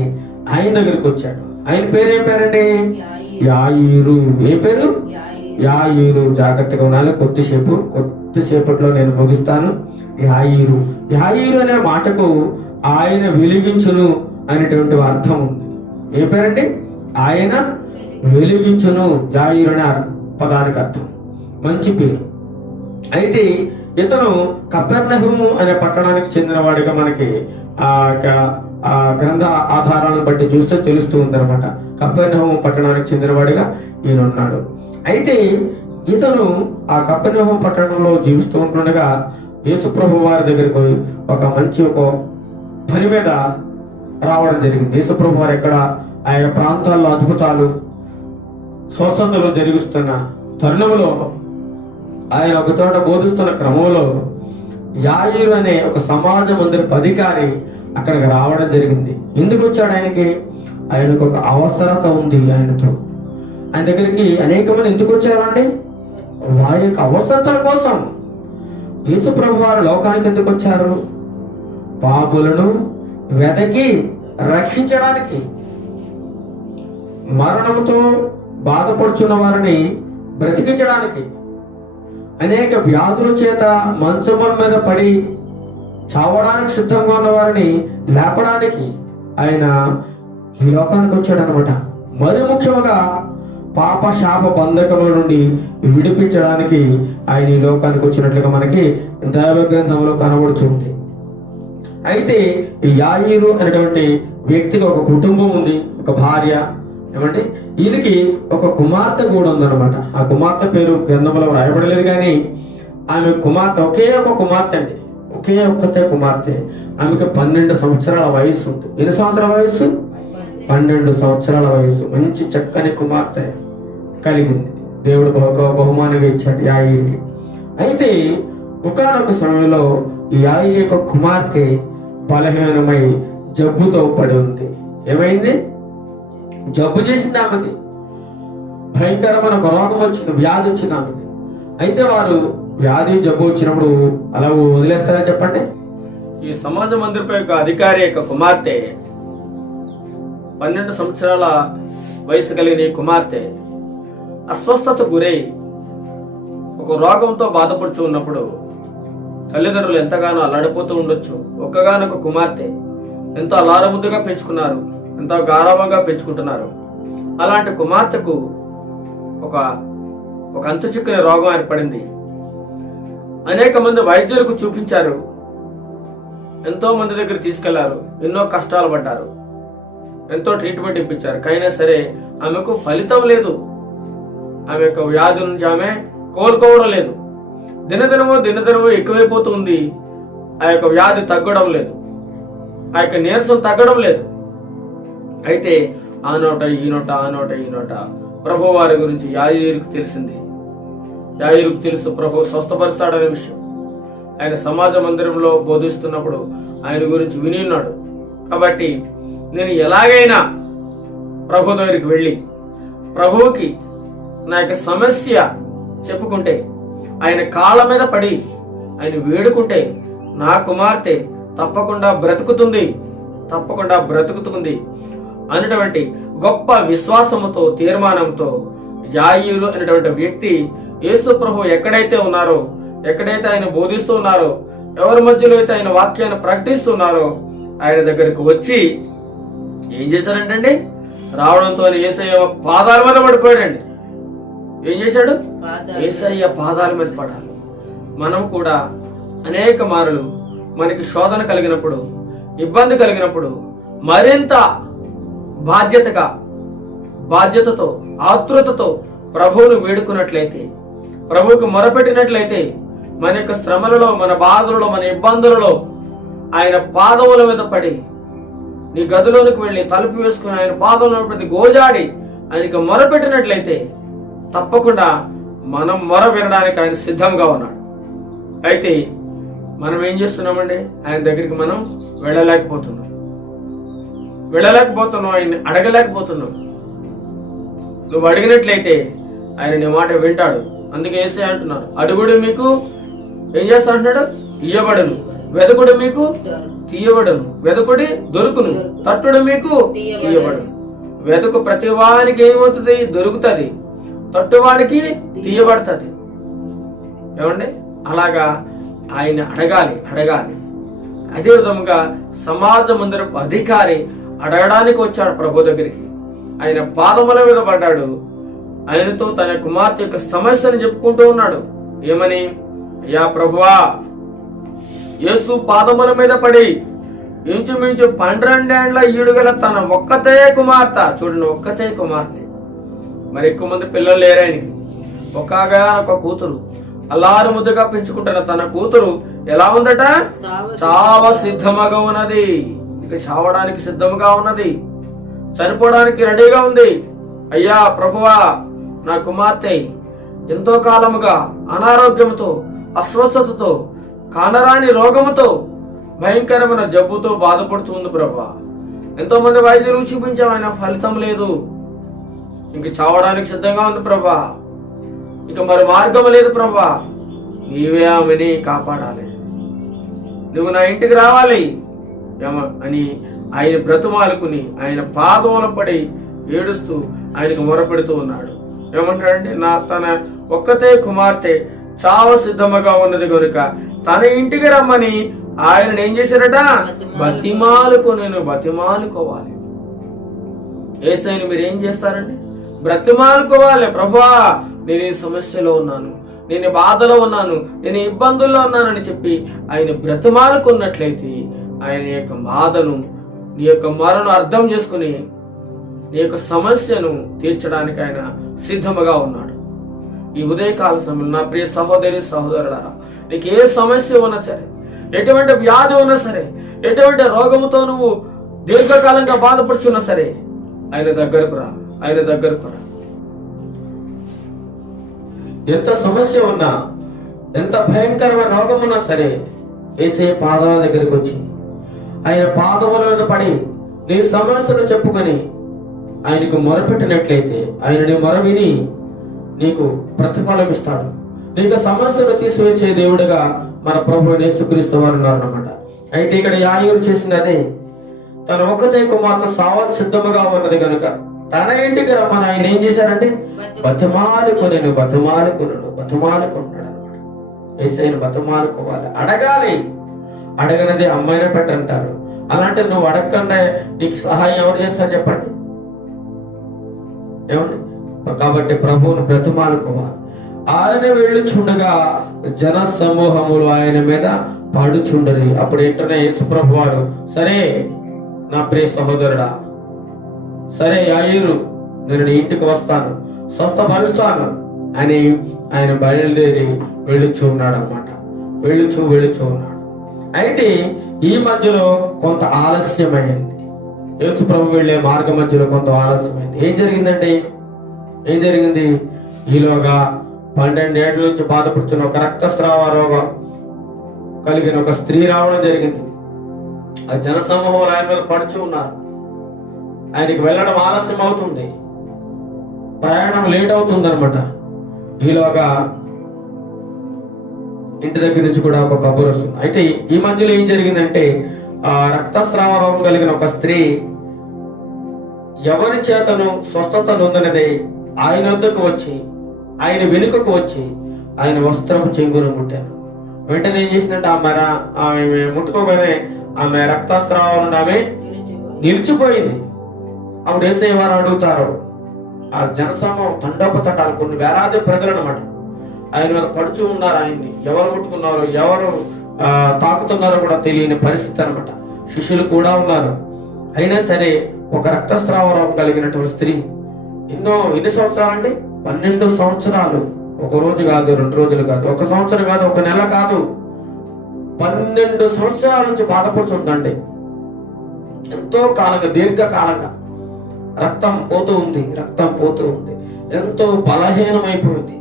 ఆయన దగ్గరికి వచ్చాడు. ఆయన పేరు ఏం పేరండి? యాయీరు. ఏ పేరు? యాయీరు. జాగ్రత్తగా ఉండాలి. కొద్దిసేపట్లో నేను ముగిస్తాను. యాయీరు. యాయీరు అనే మాటకు ఆయన వెలిగించును అనేటువంటి అర్థం ఉంది. ఏ పేరండి? ఆయన వెలిగించును. యాయీరు అనే పదానికి అర్థం. మంచి పేరు. అయితే ఇతను కపెర్నహూము అనే పట్టణానికి చెందినవాడిగా మనకి ఆ గ్రంథ ఆధారాలను బట్టి చూస్తే తెలుస్తూ ఉందన్నమాట. కపెర్నహూము పట్టణానికి చెందినవాడిగా ఈయన ఉన్నాడు. అయితే ఇతను ఆ కపెర్నహూము పట్టణంలో జీవిస్తూ ఉంటుండగా యేసుప్రభు వారి దగ్గరికి ఒక పని మీద రావడం జరిగింది. యేసుప్రభు వారు ఎక్కడ ఆయన ప్రాంతాల్లో అద్భుతాలు స్వస్థతలు జరిగిస్తున్న తరుణంలో ఆయన ఒక చోట బోధిస్తున్న క్రమంలో యాయీరు అనే ఒక సమాజ మందిరపు అధికారి అక్కడికి రావడం జరిగింది. ఎందుకు వచ్చాడు? ఆయనకు ఒక అవసరత ఉంది. ఆయన దగ్గరికి అనేక మంది ఎందుకు వచ్చారండి? వారి యొక్క అవసరతల కోసం. యేసు ప్రభు వారు లోకానికి ఎందుకు వచ్చారు? పాపులను వెదకి రక్షించడానికి, మరణంతో బాధపడుచున్న వారిని బ్రతికించడానికి, అనేక వ్యాధుల చేత మంచముల మీద పడి చావడానికి సిద్ధంగా ఉన్న వారిని లేపడానికి ఆయన ఈ లోకానికి వచ్చాడు అనమాట. మరి ముఖ్యంగా పాప శాప బంధకముల నుండి విడిపించడానికి ఆయన ఈ లోకానికి వచ్చినట్లుగా మనకి దైవ గ్రంథంలో కనబడుతుంది. అయితే ఈ యాయీరు అనేటువంటి వ్యక్తికి ఒక కుటుంబం ఉంది, ఒక భార్య. ఏమంటే ఈయనకి ఒక కుమార్తె కూడా ఉందన్నమాట. ఆ కుమార్తె పేరు గ్రంథంలో రాయబడలేదు, కానీ ఆమె కుమార్తె ఒకే ఒక్కతే కుమార్తె. ఆమెకి 12 సంవత్సరాల వయసు ఉంది. ఎన్ని సంవత్సరాల వయసు? 12 సంవత్సరాల వయసు. మంచి చక్కని కుమార్తె కలిగింది. దేవుడు బహుమానంగా ఇచ్చాడు యాయీరుకి. అయితే ఒకానొక సమయంలో ఈ యాయీరు యొక్క కుమార్తె బలహీనమై జబ్బుతో పడి ఉంది. ఏమైంది? జబ్బు చేసింది. ఆమెకి భయంకరమైన ఒక రోగం వచ్చింది, వ్యాధి వచ్చింది ఆమెకి. అయితే వారు వ్యాధి జబ్బు వచ్చినప్పుడు అలా వదిలేస్తారా చెప్పండి? ఈ సమాజ మందిరపు యొక్క అధికారి యొక్క కుమార్తె 12 సంవత్సరాల వయసు కలిగిన ఈ కుమార్తె అస్వస్థత గురై ఒక రోగంతో బాధపడుతూ ఉన్నప్పుడు తల్లిదండ్రులు ఎంతగానో అల్లాడిపోతూ ఉండొచ్చు. ఒక్కగానొక కుమార్తె ఎంతో అల్లారముద్దుగా పెంచుకున్నారు, ఎంతో గారవంగా పెంచుకుంటున్నారు. అలాంటి కుమార్తెకు ఒక అంతు చిక్కని రోగం ఏర్పడింది. అనేక మంది వైద్యులకు చూపించారు, ఎంతో మంది దగ్గర తీసుకెళ్లారు, ఎన్నో కష్టాలు పడ్డారు, ఎంతో ట్రీట్మెంట్ ఇప్పించారు. అయినా సరే ఆమెకు ఫలితం లేదు. ఆమె యొక్క వ్యాధి నుంచి ఆమె కోలుకోవడం లేదు. దినదినము ఎక్కువైపోతుంది. ఆ యొక్క వ్యాధి తగ్గడం లేదు, ఆ యొక్క నీరసం తగ్గడం లేదు. అయితే ఆ నోట ఈ నోట ప్రభు వారి గురించి యాయీరుకు తెలిసింది. యాయీరుకు తెలుసు ప్రభు స్వస్థపరుస్తాడనే విషయం. ఆయన సమాజ మందిరంలో బోధిస్తున్నప్పుడు ఆయన గురించి విని ఉన్నాడు. కాబట్టి నేను ఎలాగైనా ప్రభు దగ్గరికి వెళ్ళి ప్రభువుకి నా యొక్క సమస్య చెప్పుకుంటే, ఆయన కాళ్ళ మీద పడి ఆయన వేడుకుంటే నా కుమార్తె తప్పకుండా బ్రతుకుతుంది అనేటువంటి గొప్ప విశ్వాసముతో, తీర్మానంతో యాయీరు అనేటువంటి వ్యక్తి యేసు ప్రభు ఎక్కడైతే ఉన్నారో, ఎక్కడైతే ఆయన బోధిస్తూ ఉన్నారో, ఎవరి మధ్యలో అయితే ఆయన వాక్యాన్ని ప్రకటిస్తున్నారో ఆయన దగ్గరికి వచ్చి ఏం చేశారంటే, రావడంతో యేసయ్య పాదాల మీద పడిపోయాడండి. ఏం చేశాడు? యేసయ్య పాదాల మీద పడాలి. మనం కూడా అనేక మారులు మనకి శోధన కలిగినప్పుడు, ఇబ్బంది కలిగినప్పుడు మరింత బాధ్యతతో ఆతృతతో ప్రభువును వేడుకున్నట్లయితే, ప్రభువుకు మొరపెట్టినట్లయితే, మన యొక్క శ్రమలలో, మన బాధలలో, మన ఇబ్బందులలో ఆయన పాదముల మీద పడి, నీ గదిలోనికి వెళ్ళి తలుపు వేసుకుని ఆయన పాదముల ప్రతి గోజాడి ఆయనకు మొరపెట్టినట్లయితే తప్పకుండా మనం మొర వినడానికి ఆయన సిద్ధంగా ఉన్నాడు. అయితే మనం ఏం చేస్తున్నామండి? ఆయన దగ్గరికి మనం వెళ్ళలేకపోతున్నాం, ఆయన్ని అడగలేకపోతున్నాం. నువ్వు అడిగినట్లయితే ఆయన నీ మాట వింటాడు. అందుకే యేసయ్య అంటున్నారు, అడుగుడు మీకు ఏం చేస్తాడంటున్నాడు? ఇయ్యబడును. వెదకుడు మీకు తీయబడును, వెదకుడి దొరుకును, తట్టుడు మీకు తీయబడును. వెదకు ప్రతి వానికి ఏమవుతుంది? దొరుకుతుంది. తట్టువాడికి తీయబడుతుంది. ఏమండి? అలాగా ఆయన అడగాలి. అదే విధముగా సమాజ మందిరపు అధికారి అడగడానికి వచ్చాడు ప్రభు దగ్గరికి. ఆయన పాదముల మీద పడ్డాడు. ఆయనతో తన కుమార్తె యొక్క సమస్యను చెప్పుకుంటూ ఉన్నాడు. ఏమని? అయ్యా ప్రభువా, యేసు పాదముల మీద పడి ఇంచుమించు 12 ఏండ్ల ఈడుగల తన ఒక్కతే కుమార్తె, చూడండి, ఒక్కతే కుమార్తె, మరి ఎక్కువ మంది పిల్లలు లేరు ఆయనకి, ఒక కూతురు, అల్లారు ముద్దుగా పెంచుకుంటున్న తన కూతురు ఎలా ఉందట? చావ సిద్ధముగా ఉన్నది. ఇక చావడానికి సిద్ధముగా ఉన్నది, చనిపోవడానికి రెడీగా ఉంది. అయ్యా ప్రభువా, నా కుమార్తె ఎంతో కాలముగా అనారోగ్యంతో, అస్వస్థతతో, కానరాని రోగముతో, భయంకరమైన జబ్బుతో బాధపడుతుంది ప్రభువా. ఎంతో మంది వైద్యులు చూపించాం, ఆయన ఫలితం లేదు. ఇంక చావడానికి సిద్ధంగా ఉంది ప్రభా. ఇక మరి మార్గం లేదు ప్రభా. నీవే ఆమెని కాపాడాలి, నువ్వు నా ఇంటికి రావాలి అని ఆయన బ్రతుమాలుకుని ఆయన పాదముల పడి ఏడుస్తూ ఆయనకు మొరపెడుతూ ఉన్నాడు. ఏమంటాడంటే, తన ఒక్కతే కుమార్తె చావ సిద్ధముగా ఉన్నది కనుక తన ఇంటికి రమ్మని ఆయన ఏం చేశారట? బతిమాలుకోవాలి. యేసయ్యను మీరు ఏం చేస్తారండి? బ్రతిమాలుకోవాలి. ప్రభువా, నేను ఈ సమస్యలో ఉన్నాను, నేను బాధలో ఉన్నాను, నేను ఇబ్బందుల్లో ఉన్నానని చెప్పి ఆయన బ్రతిమాలుకున్నట్లయితే ఆయన యొక్క బాధను, నీ యొక్క మరణను అర్థం చేసుకుని నీ యొక్క సమస్యను తీర్చడానికి ఆయన సిద్ధముగా ఉన్నాడు. ఈ ఉదయకాల సమయంలో నా ప్రియ సహోదరి సహోదరులారా, నీకు ఏ సమస్య ఉన్నా సరే, ఎటువంటి వ్యాధి ఉన్నా సరే, ఎటువంటి రోగముతో నువ్వు దీర్ఘకాలంగా బాధపడుచున్నా సరే, ఆయన దగ్గరకు రా. ఎంత సమస్య ఉన్నా, ఎంత భయంకరమైన రోగం ఉన్నా సరే, యేసయ్య పాదముల దగ్గరికి వచ్చి ఆయన పాదముల మీద పడి నీ సమస్యను చెప్పుకొని ఆయనకు మొరపెట్టినట్లయితే ఆయన నీ మొర విని నీకు ప్రతిఫలం ఇస్తాడు. నీకు సమస్యను తీసివేసే దేవుడిగా మన ప్రభువు యేసుక్రీస్తు వారు ఉన్నారన్నమాట. అయితే ఇక్కడ యాయీరు చేసింది అదే. తన ఒక్కతే కుమార్తె సావ సిద్ధముగా ఉన్నది కనుక తన ఇంటికి రమ్మని ఆయన ఏం చేశారంటే బతిమాలుకున్నాడు అనమాట. యేసయ్యను బతిమాలుకోవాలి, అడగనది అమ్మాయినే పెట్టంటారు. అలాంటి నువ్వు అడగకుండా నీకు సహాయం ఎవరు చేస్తారు చెప్పండి? ఏమండి? కాబట్టి ప్రభువును బ్రతిమాలుకోవాలి. ఆయన వెళ్ళుచుండగా జన సమూహములు ఆయన మీద పడుచుండని. అప్పుడు ఏంటనే యేసు ప్రభు వారు, సరే నా ప్రియ సహోదరుడా, సరే యాయీరు, నేను నీ ఇంటికి వస్తాను, స్వస్థపరుస్తాను అని ఆయన బయలుదేరి వెళ్ళుచూ ఉన్నాడు అనమాట. వెళ్ళుచూ ఉన్నాడు. అయితే ఈ మధ్యలో కొంత ఆలస్యమైంది. యేసు ప్రభు వెళ్ళే మార్గ మధ్యలో కొంత ఆలస్యమైంది. ఏం జరిగింది? ఈలోగా 12 ఏళ్ల నుంచి బాధపడుతున్న ఒక రక్తస్రావ రోగం కలిగిన ఒక స్త్రీ రావడం జరిగింది. ఆ జనసమూహంలో ఆయన మీద పడుచు ఉన్నారు. ఆయనకి వెళ్ళడం ఆలస్యం అవుతుంది, ప్రయాణం లేట్ అవుతుంది అనమాట. ఈలోగా ఇంటి దగ్గర నుంచి కూడా ఒక కబురు వస్తుంది. అయితే ఈ మధ్యలో ఏం జరిగిందంటే, ఆ రక్తస్రావ రోగం కలిగిన ఒక స్త్రీ ఎవరి చేతను స్వస్థత నొందినది ఆయన వద్దకు వచ్చి, ఆయన వెనుకకు వచ్చి ఆయన వస్త్రపు చెంగును ముట్టాను. వెంటనే ఏం చేసిందంటే ఆమె ముట్టుకోగానే ఆమె రక్తస్రావం నుండి ఆమె నిలిచిపోయింది. అప్పుడు యేసయ్య వారు అడుగుతారు, ఆ జనసమూహం తండోపతండాలు, కొన్ని వేలాది ప్రజలు అన్నమాట, ఆయన మీద పడుచు ఉన్నారు. ఆయన్ని ఎవరు ముట్టుకున్నారో, ఎవరు తాకుతున్నారో కూడా తెలియని పరిస్థితి అనమాట. శిష్యులు కూడా ఉన్నారు. అయినా సరే ఒక రక్తస్రావ రోగం కలిగినటువంటి స్త్రీ ఎన్ని సంవత్సరాలు అండి? 12 సంవత్సరాలు. ఒక రోజు కాదు, 2 రోజులు కాదు, 1 సంవత్సరం కాదు, 1 నెల కాదు, 12 సంవత్సరాల నుంచి బాధపడుతుందండి. ఎంతో కాలంగా, దీర్ఘకాలంగా రక్తం పోతూ ఉంది. ఎంతో బలహీనమైపోయింది.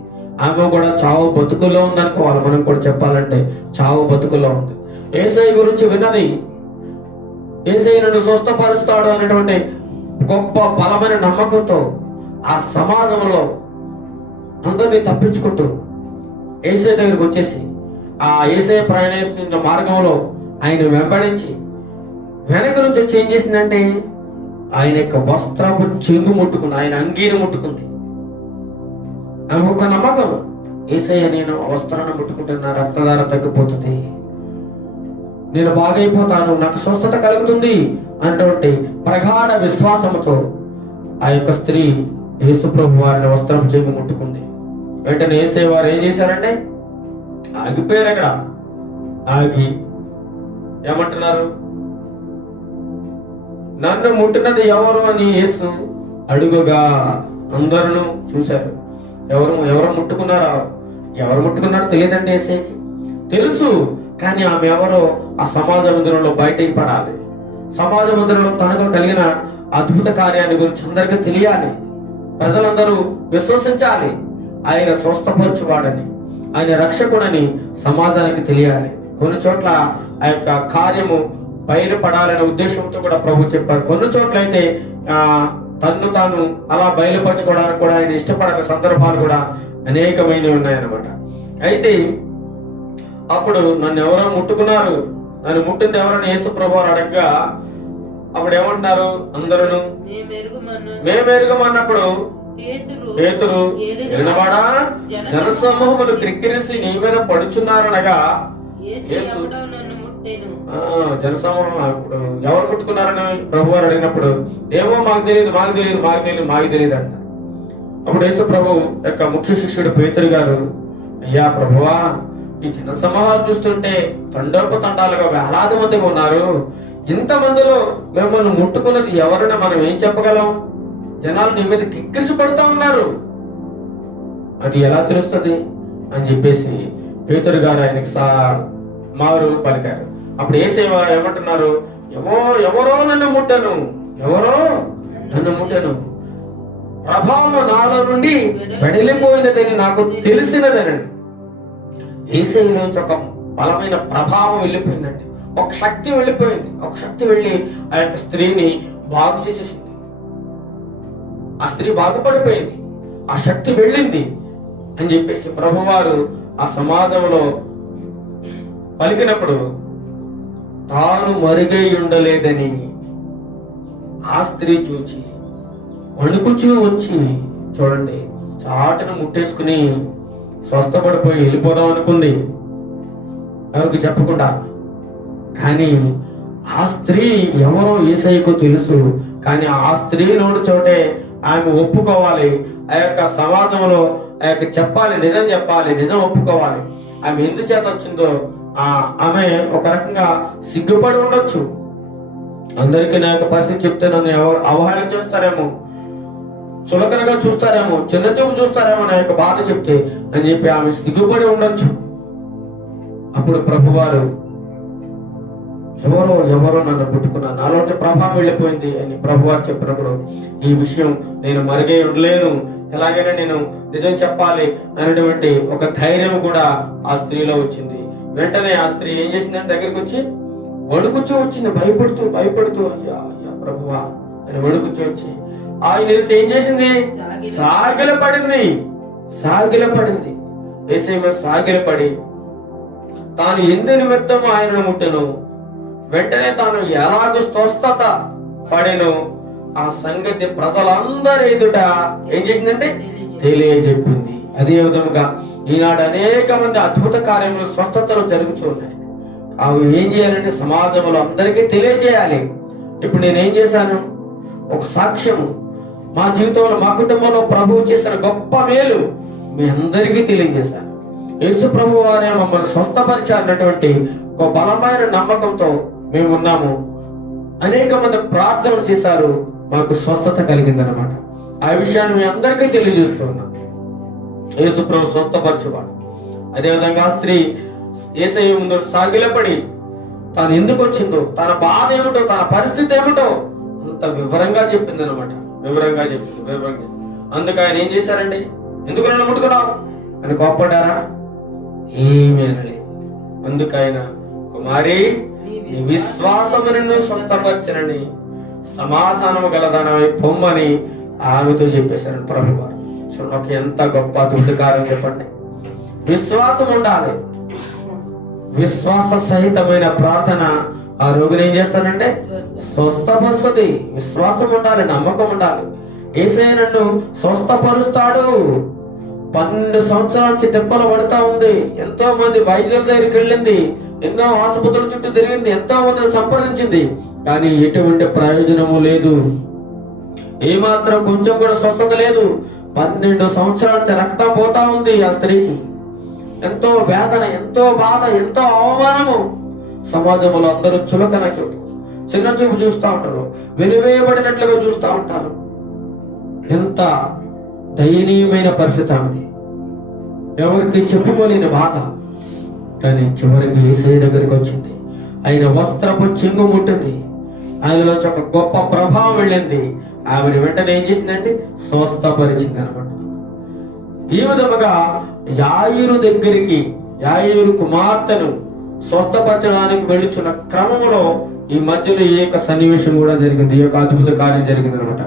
ఆమె కూడా చావు బతుకుల్లో ఉంది అనుకోవాలి. మనం కూడా చెప్పాలంటే చావు బతుకుల్లో ఉంది. యేసయ్య గురించి విన్నది, యేసయ్య నన్ను స్వస్థపరుస్తాడు అనేటువంటి గొప్ప బలమైన నమ్మకంతో ఆ సమాజంలో అందరినీ తప్పించుకుంటూ యేసయ్య దగ్గరికి వచ్చేసి ఆ యేసయ్య ప్రయాణిస్తున్న మార్గంలో ఆయన వెంబడించి వెనక నుంచి వచ్చి ఏం చేసిందంటే ఆయన యొక్క వస్త్రపు చెంగు ముట్టుకుంది, ఆయన అంగీని ముట్టుకుంది. ఆమె ఒక నమ్మకం, యేసయ్య నేను వస్త్రాన్ని ముట్టుకుంటే నా రక్తధార తగ్గిపోతుంది, నేను బాగైపోతాను, నాకు స్వస్థత కలుగుతుంది అన్నటువంటి ప్రగాఢ విశ్వాసంతో ఆ యొక్క స్త్రీ యేసుప్రభు వారిని వస్త్రం చెంగు ముట్టుకుంది. వెంటనే యేసయ్య వారు ఏం చేశారంటే ఆగిపోయారు. అక్కడ ఆగి ఏమంటున్నారు, నన్ను ముట్టినది ఎవరు అని యేసు అడుగుగా అందరూ చూశారు. ఎవరు ముట్టుకున్నారో తెలియదండి యేసయ్యకి. తెలుసు, కానీ ఆమె ఎవరో ఆ సమాజ మందిరంలో బయటికి పడాలి. సమాజ మందిరంలో తనకు కలిగిన అద్భుత కార్యాన్ని గురించి అందరికీ తెలియాలి. ప్రజలందరూ విశ్వసించాలి ఆయన స్వస్థపరచువాడని, ఆయన రక్షకుడని సమాజానికి తెలియాలి. కొన్ని చోట్ల ఆ యొక్క కార్యము బయలుపడాలనే ఉద్దేశంతో కూడా ప్రభు చెప్పారు. కొన్ని చోట్ల అయితే తన్ను తాను అలా బయలుపరచుకోవడానికి కూడా ఆయన ఇష్టపడని సందర్భాలు కూడా అనేకమైనవి ఉన్నాయన్నమాట. అయితే అప్పుడు నన్ను ఎవరో ముట్టుకున్నారు, నన్ను ముట్టింది ఎవరని యేసు ప్రభు అడగగా అప్పుడు ఏమంటున్నారు అందరూ మేమెరుగమన్నప్పుడు పేతురు ఎరినవాడా జనసమూహములు క్రిక్కిరిసి నీ మీద పడుచున్నారనగా జనసమూహం ఇప్పుడు ఎవరు ముట్టుకున్నారని ప్రభు వారు అడిగినప్పుడు ఏమో మాకు తెలియదు అంట. అప్పుడు యేసు ప్రభు యొక్క ముఖ్య శిష్యుడు పేతురు గారు, అయ్యా ప్రభువా, ఈ జన సమూహాలు చూస్తుంటే తండాలుగా వేలాది మంది ఉన్నారు, ఇంతమందిలో మిమ్మల్ని ముట్టుకున్నది ఎవరైనా మనం ఏం చెప్పగలం? జనాలు నీ మీద కిక్కిరిసి పడుతూ ఉన్నారు, అది ఎలా తెలుస్తుంది అని చెప్పేసి పేతురు గారు ఆయనకి మారు పలికారు. అప్పుడు యేసయ్య ఏమంటున్నారు, ఎవరో నన్ను ముట్టను, ప్రభావం నాలో నుండి వెడలిపోయినదని నాకు తెలిసినదనండి. యేసయ్య నుంచి ఒక బలమైన ప్రభావం వెళ్ళిపోయిందండి, ఒక శక్తి వెళ్ళిపోయింది. ఒక శక్తి వెళ్ళి ఆ యొక్క స్త్రీని బాగు చేసేసింది. ఆ స్త్రీ బాగుపడిపోయింది, ఆ శక్తి వెళ్ళింది అని చెప్పేసి ప్రభువారు ఆ సమాజంలో పలికినప్పుడు తాను మరుగై ఉండలేదని ఆ స్త్రీ చూచి వణుకుచూ వచ్చి చూడండి చాటును ముట్టేసుకుని స్వస్థపడిపోయి వెళ్ళిపోదాం అనుకుంది, ఎవరికి చెప్పకుండా. కానీ ఆ స్త్రీ ఎవరో యేసయ్యకు తెలుసు. కానీ ఆ స్త్రీ నోడు చోటే ఆమె ఒప్పుకోవాలి, ఆ యొక్క సమాజంలో ఆ యొక్క చెప్పాలి, నిజం ఒప్పుకోవాలి. ఆమె ఎందుచేత వచ్చిందో ఆమె ఒక రకంగా సిగ్గుపడి ఉండొచ్చు. అందరికీ నా యొక్క పరిస్థితి చెప్తే నన్ను అవహేళన చేస్తారేమో, చులకనగా చూస్తారేమో, చిన్న చూపు చూస్తారేమో నా యొక్క బాధ చెప్తే అని చెప్పి ఆమె సిగ్గుపడి ఉండొచ్చు. అప్పుడు ప్రభువారు ఎవరో నన్ను పుట్టుకున్నాను, నాలోంటి ప్రభావం వెళ్ళిపోయింది అని ప్రభువారు చెప్పినప్పుడు ఈ విషయం నేను మరుగై ఉండలేను, ఎలాగైనా నేను నిజం చెప్పాలి అనేటువంటి ఒక ధైర్యం కూడా ఆ స్త్రీలో వచ్చింది. వెంటనే ఆ స్త్రీ ఏం చేసిందని దగ్గరికి వచ్చి వణుకుచూ వచ్చింది, భయపడుతూ అయ్యా ప్రభువా అని వణుకుచూ వచ్చి ఆయన ఏం చేసింది, సాగిలపడింది. యేసయ్య సాగిలపడి తాను ఎందు నిమిత్తము ఆయనను ముట్టెను, వెంటనే తాను ఎలాగూ స్వస్థత పడెను ఆ సంగతి ప్రజలందరి ఎదుట ఏం చేసిందంటే తెలియజెప్పింది. అదే విధముగా ఈనాడు అనేక మంది అద్భుత కార్యములు స్వస్థతలు జరుగుతున్నాయి. అవి ఏం చేయాలంటే సమాజంలో అందరికీ తెలియజేయాలి. ఇప్పుడు నేనేం చేశాను, ఒక సాక్ష్యము మా జీవితంలో మా కుటుంబంలో ప్రభువు చేసిన గొప్ప మేలు మీ అందరికీ తెలియజేశాను. యేసు ప్రభు వారే మమ్మల్ని స్వస్థపరిచారన్నటువంటి ఒక బలమైన నమ్మకంతో మేము ఉన్నాము. అనేక మంది ప్రార్థనలు చేశారు, మాకు స్వస్థత కలిగిందన్నమాట. ఆ విషయాన్ని మీ అందరికీ తెలియజేస్తున్నాం. యేసు ప్రభు స్వస్థపరచువాడు. అదేవిధంగా స్త్రీ యేసయ్య ముందు సాగిలపడి తాను ఎందుకు వచ్చిందో, తన బాధ ఏమిటో, తన పరిస్థితి ఏమిటో అంత వివరంగా చెప్పింది అనమాట. వివరంగా అందుకు ఆయన ఏం చేశారండి, ఎందుకు నన్ను ముట్టుకున్నావు అని కోప్పడారా? ఏమీ అనలేదు. అందుకు ఆయన కుమారి నీ విశ్వాసము నిన్ను స్వస్థపరచనని సమాధానము గలదానమై పొమ్మని ఆమెతో చెప్పేశారండి ప్రభువారు. చూడండి ఎంత గొప్ప అద్భుతకారం చెప్పండి. విశ్వాసం ఉండాలి. విశ్వాస సహితమైన ప్రార్థన ఆ రోగిని ఏం చేస్తానంటే స్వస్థపరుస్తుంది. విశ్వాసం ఉండాలి, నమ్మకం ఉండాలి. యేసయ్య నన్ను స్వస్థపరుస్తాడు. 12 సంవత్సరాల నుంచి తిప్పలు పడుతా ఉంది. ఎంతో మంది వైద్యుల దగ్గరికి వెళ్ళింది, ఎన్నో ఆసుపత్రుల చుట్టూ తిరిగింది, ఎంతో మందిని సంప్రదించింది, కానీ ఎటువంటి ప్రయోజనము లేదు. ఏమాత్రం కొంచెం కూడా స్వస్థత లేదు. 12 సంవత్సరాల నుంచి రక్తం పోతా ఉంది ఆ స్త్రీకి. ఎంతో వేదన, ఎంతో బాధ, ఎంతో అవమానము. సమాజంలో అందరూ చులకన చూపు, చిన్న చూపు చూస్తూ ఉంటారు, వెలివేయబడినట్లుగా చూస్తూ ఉంటారు. ఎంత దయనీయమైన పరిస్థితి ఆమెది. ఎవరికి చెప్పుకోలేని బాధ. కానీ చివరికి యేసయ్య దగ్గరికి వచ్చింది. ఆయన వస్త్రపు చెంగు ముట్టింది. ఆయనలోంచి ఒక గొప్ప ప్రభావం వెళ్ళింది. ఆమెను వెంటనే ఏం చేసిందంటే స్వస్థపరిచింది అనమాట. ఈ విధముగా యాయీరు దగ్గరికి, యాయీరు కుమార్తెను స్వస్థపరచడానికి వెళుచున్న క్రమంలో ఈ మధ్యలో ఈ యొక్క సన్నివేశం కూడా జరిగింది, ఈ యొక్క అద్భుత కార్యం జరిగింది అనమాట.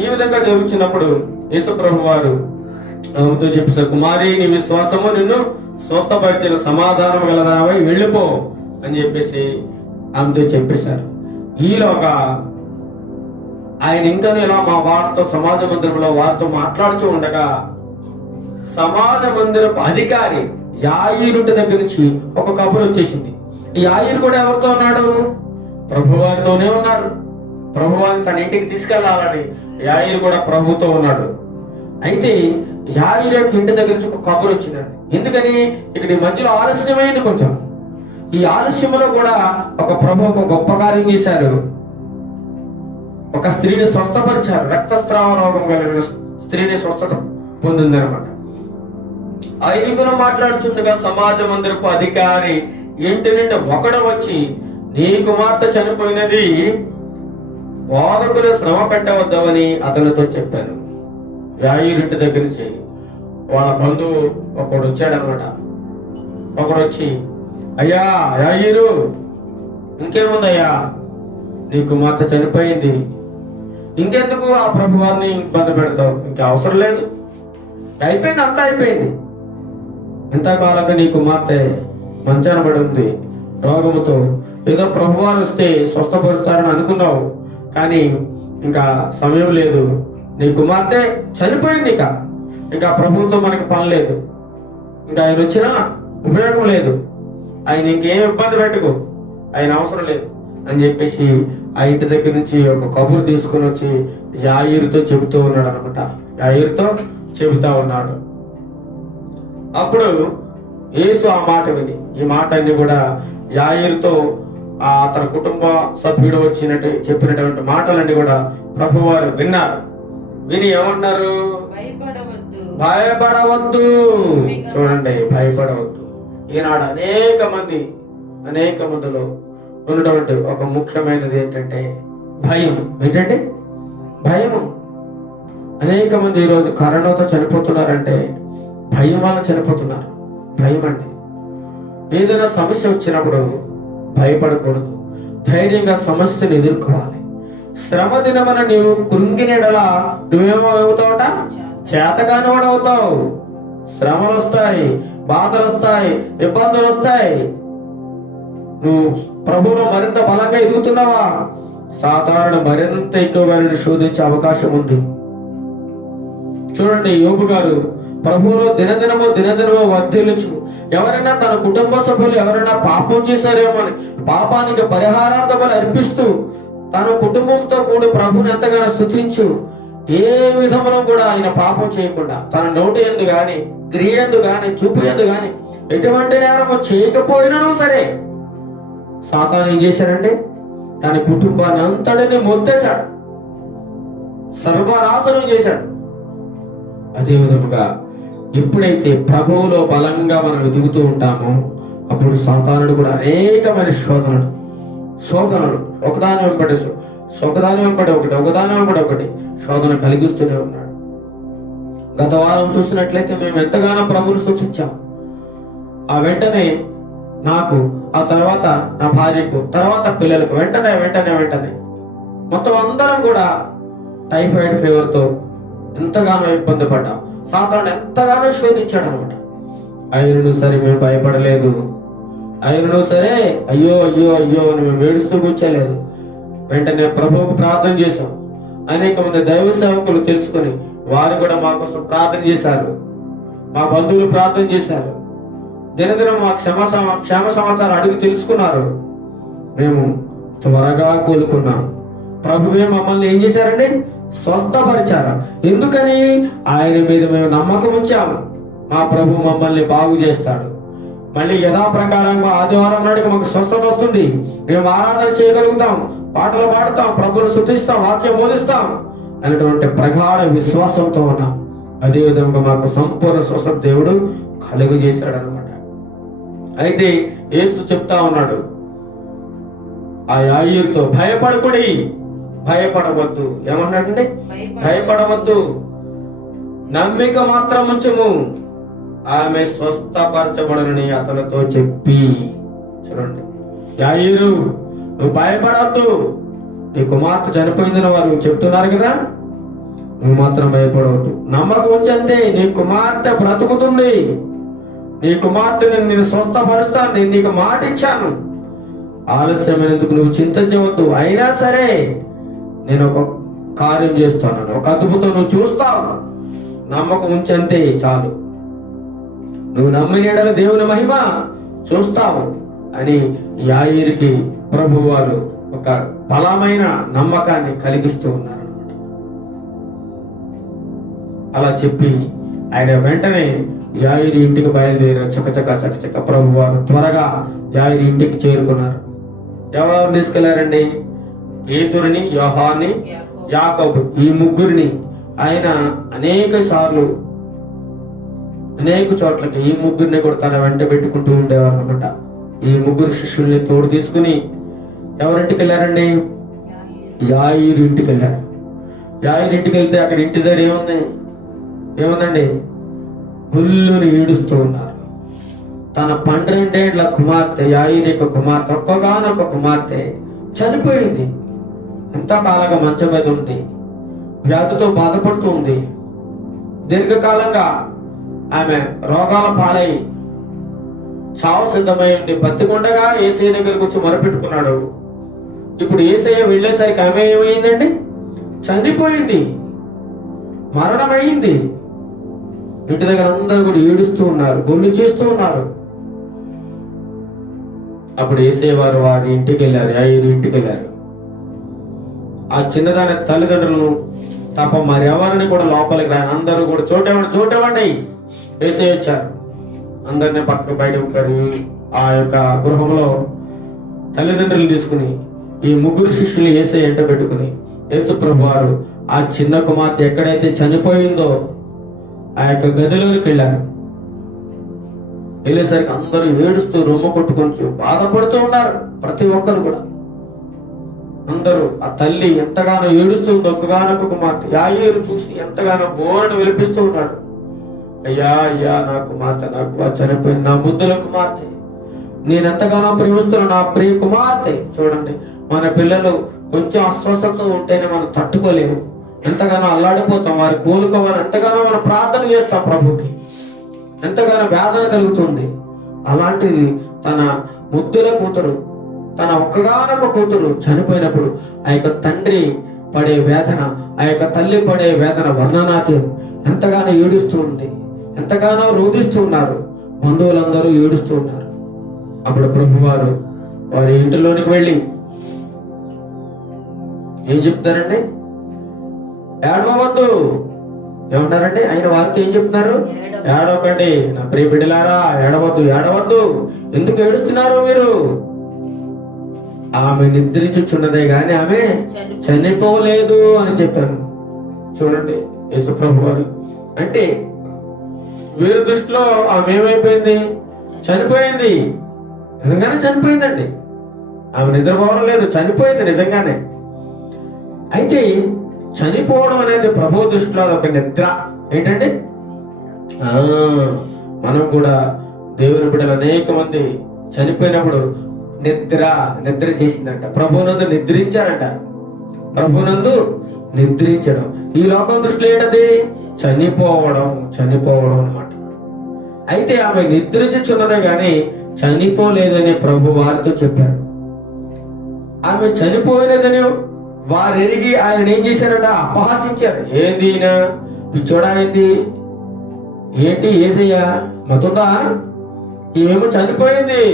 ఈ విధంగా జరుగుతున్నప్పుడు యేసు ప్రభు వారు ఆమెతో చెప్పేశారు, కుమారి నీ విశ్వాసము నిన్ను స్వస్థపరిచిన, సమాధానం గలదానమై వెళ్ళిపో అని చెప్పేసి ఆమెతో చెప్పేశారు. ఈలోగా ఆయన ఇంకా ఇలా మా వారితో సమాజ మందిరంలో వారితో మాట్లాడుతూ ఉండగా సమాజ మందిరపు అధికారి యాయీరుటి దగ్గర నుంచి ఒక కబురు వచ్చేసింది. ఈ యాయీరు కూడా ఎవరితో ఉన్నాడు? ప్రభువారితోనే ఉన్నారు. ప్రభువారిని తన ఇంటికి తీసుకెళ్లాలని యాయీరు కూడా ప్రభుతో ఉన్నాడు. అయితే యాయీరు యొక్క ఇంటి దగ్గర నుంచి ఒక కబురు వచ్చిందండి. ఎందుకని ఇక్కడ ఈ మధ్యలో ఆలస్యమైంది కొంచెం. ఈ ఆలస్యంలో కూడా ఒక ప్రభు ఒక గొప్ప కార్యం చేశారు. ఒక స్త్రీని స్వస్థపరిచారు. రక్తస్రావ రోగం కలిగిన స్త్రీని స్వస్థత పొందింది అనమాట. ఐదుగురు మాట్లాడుతుండగా సమాజ మందిరపు అధికారి ఇంటి నుండి ఒకడు వచ్చి, నీ కుమార్తె చనిపోయినది, బోధకులు శ్రమ పెట్టవద్దామని అతనితో చెప్పాను. యాయీరుంటి దగ్గర నుంచి వాళ్ళ బంధువు ఒకడు వచ్చాడనమాట. ఒకడు వచ్చి, అయ్యా యాయీరు, ఇంకేముందయ్యా, నీ కుమార్తె చనిపోయింది, ఇంకెందుకు ఆ ప్రభువారిని ఇబ్బంది పెడతావు, ఇంకా అవసరం లేదు, అయిపోయింది, అంతా అయిపోయింది. ఎంతకాలంగా నీ కుమార్తె మంచాన పడి ఉంది రోగముతో. ఏదో ప్రభువారు వస్తే స్వస్థపరుస్తారని అనుకున్నావు, కానీ ఇంకా సమయం లేదు. నీ కుమార్తె చనిపోయింది, ఇంకా ప్రభువుతో మనకి పని లేదు, ఇంకా ఆయన వచ్చినా ఉపయోగం లేదు, ఆయన ఇంకేం ఇబ్బంది పెట్టుకో, ఆయన అవసరం లేదు అని చెప్పేసి ఆ ఇంటి దగ్గర నుంచి ఒక కబురు తీసుకుని వచ్చి యాయీరుతో చెబుతూ ఉన్నాడు అనమాట. యాయీరుతో చెబుతా ఉన్నాడు. అప్పుడు యేసు ఆ మాట విని, ఈ మాట అన్ని కూడా యాయీరుతో తన కుటుంబ సభ్యుడు చెప్పినటువంటి మాటలన్నీ కూడా ప్రభువారు విన్నారు. విని ఏమన్నారు? భయపడవద్దు. చూడండి, భయపడవద్దు. ఈనాడు అనేక మందిలో ఉన్నటువంటి ఒక ముఖ్యమైనది ఏంటంటే భయం. ఏంటంటే భయము. అనేక మంది ఈరోజు కరోనాతో చనిపోతున్నారంటే భయం వల్ల చనిపోతున్నారు. భయం అండి. ఏదైనా సమస్య వచ్చినప్పుడు భయపడకూడదు, ధైర్యంగా సమస్యను ఎదుర్కోవాలి. శ్రమ దినమన నీవు కృంగినెడలా నువ్వేమవుతావట? చేతగాని వాడు అవుతావు. శ్రమలు వస్తాయి, బాధలు వస్తాయి, ఇబ్బందులు వస్తాయి. నువ్వు ప్రభువులో మరింత బలంగా ఎదుగుతున్నావా? సాధారణ మరింత ఎక్కువగా నేను శోధించే అవకాశం ఉంది. చూడండి, యోబు గారు ప్రభువులో దినదినమో వర్ధిల్లుచు. ఎవరైనా తన కుటుంబ సభ్యులు ఎవరైనా పాపం చేశారేమో అని పాపానికి పరిహారార్థాలు అర్పిస్తూ తన కుటుంబంతో కూడి ప్రభుని ఎంతగానో స్తుతించు. ఏ విధంలో కూడా ఆయన పాపం చేయకుండా తన నోటి యందు గాని, క్రియ యందు గాని, చూపు యందు గాని ఎటువంటి నేరము చేయకపోయినను సరే సాతాను ఏం చేశారంటే తన కుటుంబాన్ని అంతటిని మొత్తేశాడు, సర్వనాశనం చేశాడు. అదే విధముగా ఎప్పుడైతే ప్రభువులో బలంగా మనం ఎదుగుతూ ఉంటామో అప్పుడు సాతానుడు కూడా అనేకమైన శోధనలు ఒకదాని వెంబడి ఒకటి శోధన కలిగిస్తూనే ఉన్నాడు. గత వారం చూసినట్లయితే మేము ఎంతగానో ప్రభువును స్తుతించాం. ఆ వెంటనే నాకు, ఆ తర్వాత నా భార్యకు, తర్వాత పిల్లలకు వెంటనే మొత్తం అందరం కూడా టైఫాయిడ్ ఫీవర్ తో ఎంతగానో ఇబ్బంది పడ్డాం. సాతానుడు ఎంతగానో శోధించాడు అనమాట. అయినను సరే మేము భయపడలేదు. అయినను సరే అయ్యో అయ్యో అయ్యో అని మేము ఏడుస్తూ కూర్చోలేదు. వెంటనే ప్రభువుకు ప్రార్థన చేశాం. అనేక మంది దైవ సేవకులు తెలుసుకొని వారు కూడా మా కోసం ప్రార్థన చేశారు. మా బంధువులు ప్రార్థన చేశారు. దినదినం మా క్షేమ సమాచారం అడిగి తెలుసుకున్నారు. మేము త్వరగా కోలుకున్నాం. ప్రభువే మమ్మల్ని ఏం చేశారండి? స్వస్థపరిచారు. ఎందుకని? ఆయన మీద మేము నమ్మకం ఉంచాము. మా ప్రభు మమ్మల్ని బాగు చేస్తాడు. మళ్ళీ యథాప్రకారంగా ఆదివారం నాటికి మాకు స్వస్థత వస్తుంది. మేము ఆరాధన చేయగలుగుతాం, పాటలు పాడుతాం, ప్రభువును స్తుతిస్తాం, వాక్యం బోధిస్తాం అనేటువంటి ప్రగాఢ విశ్వాసంతో ఉన్నాం. అదేవిధంగా మాకు సంపూర్ణ స్వస్థత దేవుడు కలుగు చేశాడు అనమాట. అయితే యేసు చెప్తా ఉన్నాడు ఆ యాయీరుతో, భయపడకుడి, భయపడవద్దు. ఏమన్నాడంటే? భయపడవద్దు, నమ్మిక మాత్రం ఉంచుము, ఆమె స్వస్థపరచబడనని అతనితో చెప్పి. చూడండి, యాయీరు నువ్వు భయపడవద్దు, నీ కుమార్తె చనిపోయిందని వారు చెప్తున్నారు కదా, నువ్వు మాత్రం భయపడవద్దు, నమ్మకం ఉంచంతే, నీ కుమార్తె బ్రతుకుతుంది, నీ కుమార్తెని నేను స్వస్థపరుస్తాను, నేను నీకు మాట ఇచ్చాను, ఆలస్యమైనందుకు నువ్వు చింతించవద్దు, అయినా సరే నేను ఒక కార్యం చేస్తాను, ఒక అద్భుతం నువ్వు చూస్తావు, నమ్మకం ఉంచంతే చాలు, నువ్వు నమ్మిన యెడల దేవుని మహిమ చూస్తావు అని యాయీరుకి ప్రభు వారు ఒక బలమైన నమ్మకాన్ని కలిగిస్తూ ఉన్నారు. అలా చెప్పి ఆయన వెంటనే యాయీరు ఇంటికి బయలుదేరారు. చకచక ప్రభు వారు త్వరగా యాయీరు ఇంటికి చేరుకున్నారు. ఎవరెవరు తీసుకెళ్లారండి? పేతురుని, యోహాన్ని, యాకోబు, ఈ ముగ్గురిని ఆయన అనేక సార్లు అనేక చోట్లకి ఈ ముగ్గురిని కూడా తన వెంట పెట్టుకుంటూ ఉండేవారు అనమాట. ఈ ముగ్గురు శిష్యుల్ని తోడు తీసుకుని ఎవరింటికి వెళ్ళారండి? యాయీరు ఇంటికి వెళ్ళారు. యాయీరు ఇంటికి వెళ్తే అక్కడ ఇంటి దగ్గర ఏముందండి? గుల్లుని ఈడుస్తూ ఉన్నారు. తన 12 ఏళ్ల కుమార్తె, యాయీరు యొక్క కుమార్తె, ఒక్కగానొక్క కుమార్తె చనిపోయింది. ఎంతకాలంగా మంచం మీద ఉంది, వ్యాధితో బాధపడుతూ ఉంది. దీర్ఘకాలంగా ఆమె రోగాల పాలై చావు సిద్ధమై ఉండి బతికొండగా యేసయ్య దగ్గరకు వచ్చి మొరపెట్టుకున్నాడు. ఇప్పుడు యేసయ్య వెళ్ళేసరికి ఆమె ఏమైందండి? చనిపోయింది, మరణమైంది. ఇంటి దగ్గర అందరూ కూడా ఏడుస్తూ ఉన్నారు, గొల్లు చేస్తూ ఉన్నారు. అప్పుడు యేసయ్య వారు వారి ఇంటికి వెళ్ళారు, యాయీరు ఇంటికి వెళ్ళారు. ఆ చిన్నదాని తల్లిదండ్రులను తప్ప మరి ఎవరిని కూడా లోపలికి రాని, అందరూ కూడా చోటేవండి యేసయ్య వచ్చారు. అందరినీ పక్కకు బయట ఉంటారు. ఆ యొక్క గృహంలో తల్లిదండ్రులు తీసుకుని ఈ ముగ్గురు శిష్యులు యేసయ్య ఎంట పెట్టుకుని యేసు ప్రభు వారు ఆ చిన్న కుమార్తె ఎక్కడైతే చనిపోయిందో ఆ యొక్క గదిలోకి వెళ్ళారు. వెళ్ళేసరికి అందరూ ఏడుస్తూ రొమ్ము కొట్టుకొని బాధపడుతూ ఉన్నారు. ప్రతి ఒక్కరు కూడా అందరూ ఆ తల్లి ఎంతగానో ఏడుస్తూ ఒక్కగానొక్క కుమార్తె యాయీరు చూసి ఎంతగానో బోరను విలిపిస్తూ ఉన్నాడు. అయ్యా అయ్యా, నా కుమార్తె, నాకు చనిపోయింది, నా ముద్దుల కుమార్తె, నేను ఎంతగానో ప్రేమిస్తున్నా నా ప్రియ కుమార్తె. చూడండి, మన పిల్లలు కొంచెం అస్వస్థత ఉంటేనే మనం తట్టుకోలేము, ఎంతగానో అల్లాడిపోతాం. వారు కోలుకోవాలి ఎంతగానో మనం ప్రార్థన చేస్తాం ప్రభుకి, ఎంతగానో వేదన కలుగుతుంది. అలాంటిది తన ముద్దుల కూతురు, తన ఒక్కగానొక్క కూతురు చనిపోయినప్పుడు ఆ యొక్క తండ్రి పడే వేదన, ఆ యొక్క తల్లి పడే వేదన వర్ణనాతీయం. ఎంతగానో ఏడుస్తూ ఉంది, ఎంతగానో రోధిస్తూ ఉన్నారు, బంధువులందరూ ఏడుస్తూ ఉన్నారు. అప్పుడు ప్రభు వారు వారి ఇంటిలోనికి వెళ్ళి ఏం చెప్తారండి? ఏడవద్దు ఏమన్నారండి? ఆయన వారితో ఏం చెప్తున్నారు? ఏడవకండి నా ప్రియ బిడ్డలారా, ఏడవద్దు. ఎందుకు ఏడుస్తున్నారు మీరు? ఆమె నిద్రించుచున్నదే గాని ఆమె చనిపోలేదు అని చెప్పాను. చూడండి, యేసుప్రభు వారు అంటే వీరి దృష్టిలో ఆమె ఏమైపోయింది? చనిపోయింది. నిజంగానే చనిపోయిందండి. ఆమె నిద్రపోవడం లేదు, చనిపోయింది నిజంగానే. అయితే చనిపోవడం అనేది ప్రభు దృష్టిలో ఒక నిద్ర. ఏంటండి? మనం కూడా దేవుని బిడ్డలు అనేక మంది చనిపోయినప్పుడు నిద్ర చేసిందంట. ప్రభునందు నిద్రించారంట. ప్రభునందు నిద్రించడం ఈ లోకం దృష్టిలో ఏంటది? చనిపోవడం అన్నమాట. అయితే ఆమె నిద్రించుచున్నదే గాని చనిపోలేదని ప్రభు వారితో చెప్పారు. ఆమె చనిపోయినదని వారు ఎరిగి ఆయన ఏం చేశారట? అపహాసించారు. ఏంది ఈయన పిచ్చోడా, ఏంది, ఏంటి ఏసయ్య మతుందా, ఈమెమో చనిపోయింది,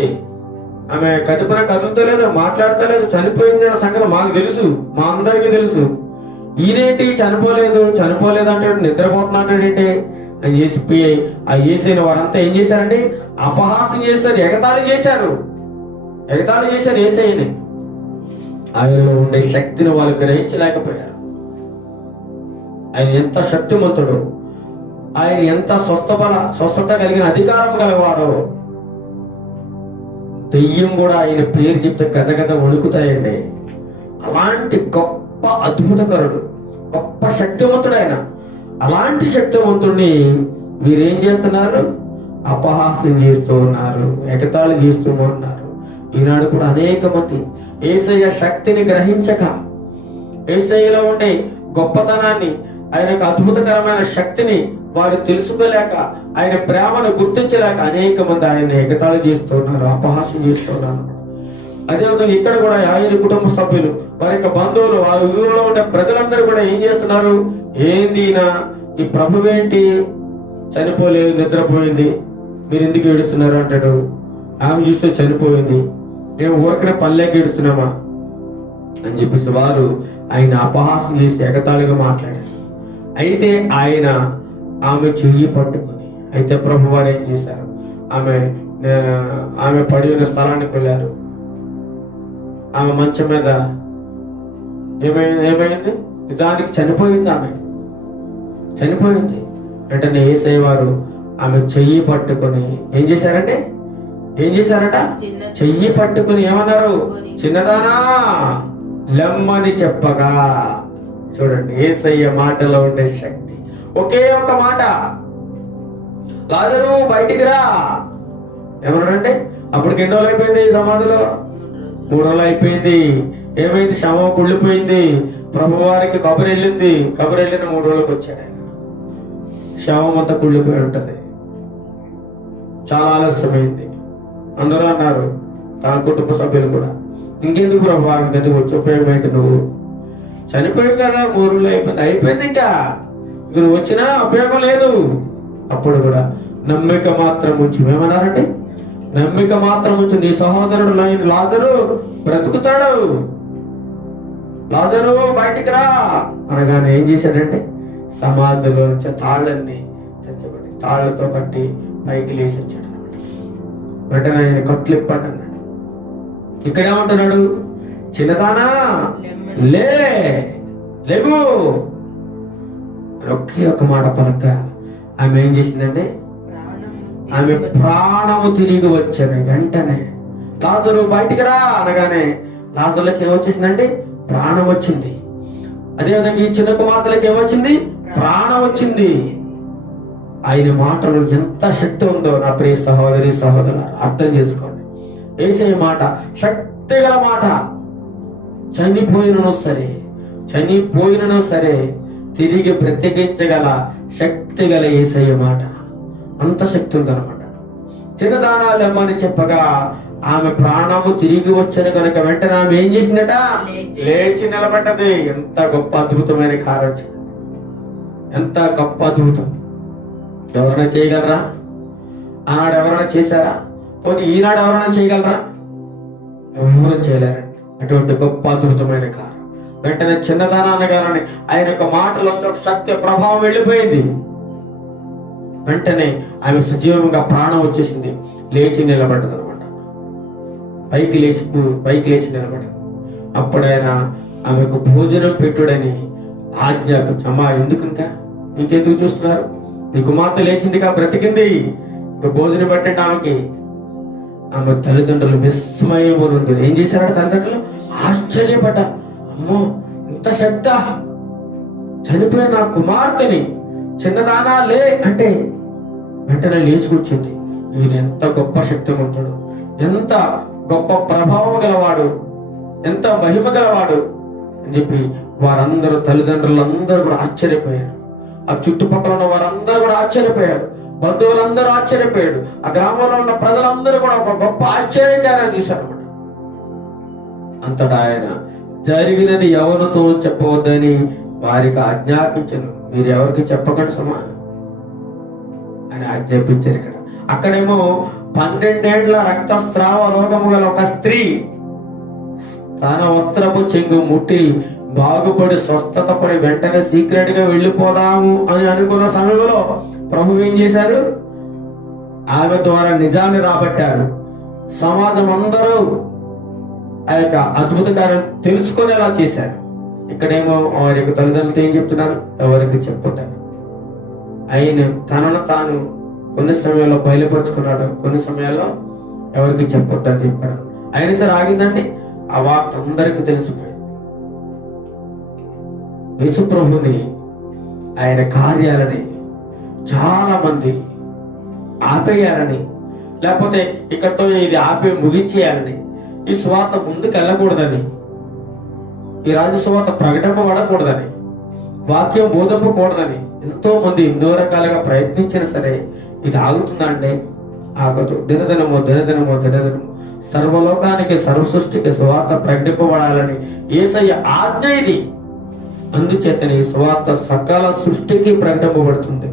ఆమె కడుపున కదులుతలేదు, మాట్లాడతలేదు, చనిపోయింది అన్న సంగతి మాకు తెలుసు, మా అందరికీ తెలుసు. ఈయనేంటి చనిపోలేదు అంటే నిద్రపోతున్నాడు ఏంటి అని చేసిపోయి ఆ ఏసైన వారంతా ఏం చేశారండి? అపహాసం చేశారు, ఎగతాళి చేశారు ఏసైని. ఆయనలో ఉండే శక్తిని వాళ్ళు గ్రహించలేకపోయారు. ఆయన ఎంత శక్తిమంతుడు, ఆయన ఎంత స్వస్థత కలిగిన అధికారం గలవాడో. దెయ్యం కూడా ఆయన పేరు చెప్తే గజగజ వణుకుతాయండి. అలాంటి గొప్ప అద్భుతకరుడు, గొప్ప శక్తివంతుడు ఆయన. అలాంటి శక్తివంతుడిని వీరేం చేస్తున్నారు? అపహాస్యం చేస్తూ ఉన్నారు, ఎగతాళి చేస్తూ ఉన్నారు. ఈనాడు కూడా అనేక మంది యేసయ్య శక్తిని గ్రహించక, యేసయ్యలో ఉండే గొప్పతనాన్ని, ఆయన యొక్క అద్భుతకరమైన శక్తిని వారు తెలుసుకోలేక, ఆయన ప్రేమను గుర్తించలేక అనేక మంది ఆయన ఎగతాళి చేస్తున్నారు, అపహాస్యం చేస్తున్నారు. అదేవిధంగా ఇక్కడ కూడా ఆయన కుటుంబ సభ్యులు, వారి యొక్క బంధువులు, వారి ఊరిలో ఉండే ప్రజలందరూ కూడా ఏం చేస్తున్నారు? ఏంది ఈ ప్రభువేంటి చనిపోలేదు, నిద్రపోయింది, మీరు ఎందుకు ఏడుస్తున్నారు అంటాడు. ఆమె చూస్తే చనిపోయింది, మేము ఊరికనే పల్లెకి ఏడుస్తున్నామా అని చెప్పేసి వారు ఆయన అపహాసం చేసి ఎగతాళిగా మాట్లాడారు. అయితే ఆయన ఆమె చెయ్యి పట్టుకుని, అయితే ప్రభు వారు ఏం చేశారు? ఆమె పడి ఉన్న స్థలానికి వెళ్ళారు. ఆమె మంచం మీద ఏమైంది? నిజానికి చనిపోయింది. వెంటనే యేసయ్య వారు ఆమె చెయ్యి పట్టుకొని ఏం చేశారట? చెయ్యి పట్టుకుని ఏమన్నారు? చిన్నదానా లెమ్మని చెప్పగా. చూడండి యేసయ్య మాటలో ఉండే శక్తి. ఒకే ఒక మాట, లాజరు బయటికి రా ఏమన్నాడంటే, అప్పటికి ఎన్ని రోజులు అయిపోయింది? సమాధిలో 3 రోజులు అయిపోయింది. ఏమైంది? శవం కుళ్ళిపోయింది. ప్రభు వారికి కబురు వెళ్ళిన 3 రోజులకు వచ్చాడు ఆయన. శవం అంతా కుళ్ళిపోయి ఉంటది, చాలా ఆలస్యమైంది. అందరూ అన్నారు, తన కుటుంబ సభ్యులు కూడా, ఇంకెందుకు ప్రభు వారికి గది వచ్చి ఉపయోగం ఏంటి? నువ్వు చనిపోయావు కదా, 3 రోజులు అయిపోయింది, ఇంకా నువ్వు వచ్చినా ఉపయోగం లేదు. అప్పుడు కూడా నమ్మిక మాత్రం ఉంచు. ఏమన్నారంటే, నమ్మిక మాత్రం ఉంచు, నీ సహోదరుడు లాజరు బ్రతుకుతాడు, లాజరు బయటికి రా అనగానే ఏం చేశాడంటే, సమాధిలో తాళ్ళన్నీ తెచ్చబడి తాళ్లతో కట్టి పైకి లేచి వచ్చాడు అనమాట. వెంటనే ఆయన కట్లు ఇప్పండి అన్నాడు. ఇక్కడేమంటున్నాడు? చిన్నదానా లేవు. ఒకే ఒక మాట పలక ఆమె ఏం చేసిందంటే, ఆమె ప్రాణము తిరిగి వచ్చాను. వెంటనే లాజరు బయటికి రా అనగానే లాజరులకి ఏమొచ్చేసిందంటే, ప్రాణం వచ్చింది. అదేవిధంగా ఈ చిన్న కుమార్తెలకి ఏమొచ్చింది? ప్రాణం వచ్చింది. ఆయన మాటలు ఎంత శక్తి ఉందో నా ప్రియ సహోదరి సహోదరు అర్థం చేసుకోండి. యేసయ్య మాట శక్తి గల మాట. చనిపోయినను సరే తిరిగి బ్రతికించగల శక్తి గల యేసయ్య మాట. అంత శక్తి ఉందన్నమాట. చిన్నదానాలు ఇమ్మని చెప్పగా ఆమె ప్రాణము తిరిగి వచ్చాను కనుక వెంటనే ఆమె ఏం చేసిందట? లేచి నిలబడ్డది. ఎంత గొప్ప అద్భుతమైన కార్యం, ఎంత గొప్ప అద్భుతం. ఎవరైనా చేయగలరా? ఆనాడు ఎవరైనా చేశారా? పోనీ ఈనాడు ఎవరైనా చేయగలరా? ఎవరు చేయలేరు. అటువంటి గొప్ప అద్భుతమైన కార్యం. వెంటనే చిన్నదానా అనగానే ఆయన యొక్క మాటలో శక్తి ప్రభావం వెళ్ళిపోయింది. వెంటనే ఆమె సజీవంగా ప్రాణం వచ్చేసింది, లేచి నిలబడ్డది అనమాట. పైకి లేచి నిలబడ్డది. అప్పుడైనా ఆమెకు భోజనం పెట్టుడని ఆజ్ఞాపించి, అమ్మా ఇంకెందుకు చూస్తున్నారు? నీ కుమార్తె లేచిందిగా, బ్రతికింది, ఇంకా భోజనం పెట్టండి ఆమెకి. ఆమె తల్లిదండ్రులు విస్మయము నుండి ఏం చేశారట? తల్లిదండ్రులు ఆశ్చర్యపడ్డారు. అమ్మో, ఇంత శక్తి! చనిపోయిన నా కుమార్తెని చిన్నదానా లే అంటే వెంటనే లేచి కూర్చుంది. ఈయన ఎంత గొప్ప శక్తివంతుడు, ఎంత గొప్ప ప్రభావం గలవాడు, ఎంత మహిమ గలవాడు అని చెప్పి వారందరూ, తల్లిదండ్రులందరూ కూడా ఆశ్చర్యపోయారు. ఆ చుట్టుపక్కల ఉన్న వారందరూ కూడా ఆశ్చర్యపోయారు. బంధువులందరూ ఆశ్చర్యపోయాడు. ఆ గ్రామంలో ఉన్న ప్రజలందరూ కూడా ఒక గొప్ప ఆశ్చర్యకార్యం చూశారన్నమాట. అంతటా ఆయన జరిగినది ఎవరితో చెప్పవద్దని వారికి ఆజ్ఞాపించను. మీరు ఎవరికి చెప్పకండి సుమా అని ఆజ్ఞాపించారు. ఇక్కడ అక్కడేమో 12 ఏళ్ల రక్తస్రావ రోగము గల ఒక స్త్రీ తన వస్త్రపు చెంగు ముట్టి బాగుపడి స్వస్థత పడి వెంటనే సీక్రెట్ గా వెళ్ళిపోదాము అని అనుకున్న సమయంలో ప్రభు ఏం చేశారు? ఆమె ద్వారా నిజాన్ని రాబట్టారు. సమాజం అందరూ ఆ యొక్క అద్భుత కార్యం తెలుసుకునేలా చేశారు. ఇక్కడేమో వారి యొక్క తల్లిదండ్రులతో ఏం చెప్తున్నారు? ఎవరికి చెప్పొద్దని. ఆయన తనను తాను కొన్ని సమయాల్లో బయలుపరుచుకున్నాడు, కొన్ని సమయాల్లో ఎవరికి చెప్పొద్దని చెప్పాడు. అయినా సరే ఆగిందండి. ఆ వార్త అందరికీ తెలిసిపోయింది. యేసు ప్రభుని ఆయన కార్యాలని చాలా మంది ఆపేయాలని, లేకపోతే ఇక్కడతో ఇది ఆపి ముగించేయాలని, ఈ సువార్త ముందుకు వెళ్ళకూడదని, ఈ రాజు సువార్త ప్రకటింపబడకూడదని, వాక్యం బోధింపకూడదని ఎంతో మంది ఎన్నో రకాలుగా ప్రయత్నించినా సరే ఇది ఆగుతుందంటే ఆగదు. దినదినము సర్వలోకానికి సర్వ సృష్టికి సువార్త ప్రకటింపబడాలని యేసయ్య ఆజ్ఞ ఇది. అందుచేతనే ఈ సువార్త సకల సృష్టికి ప్రకటింపబడుతుంది.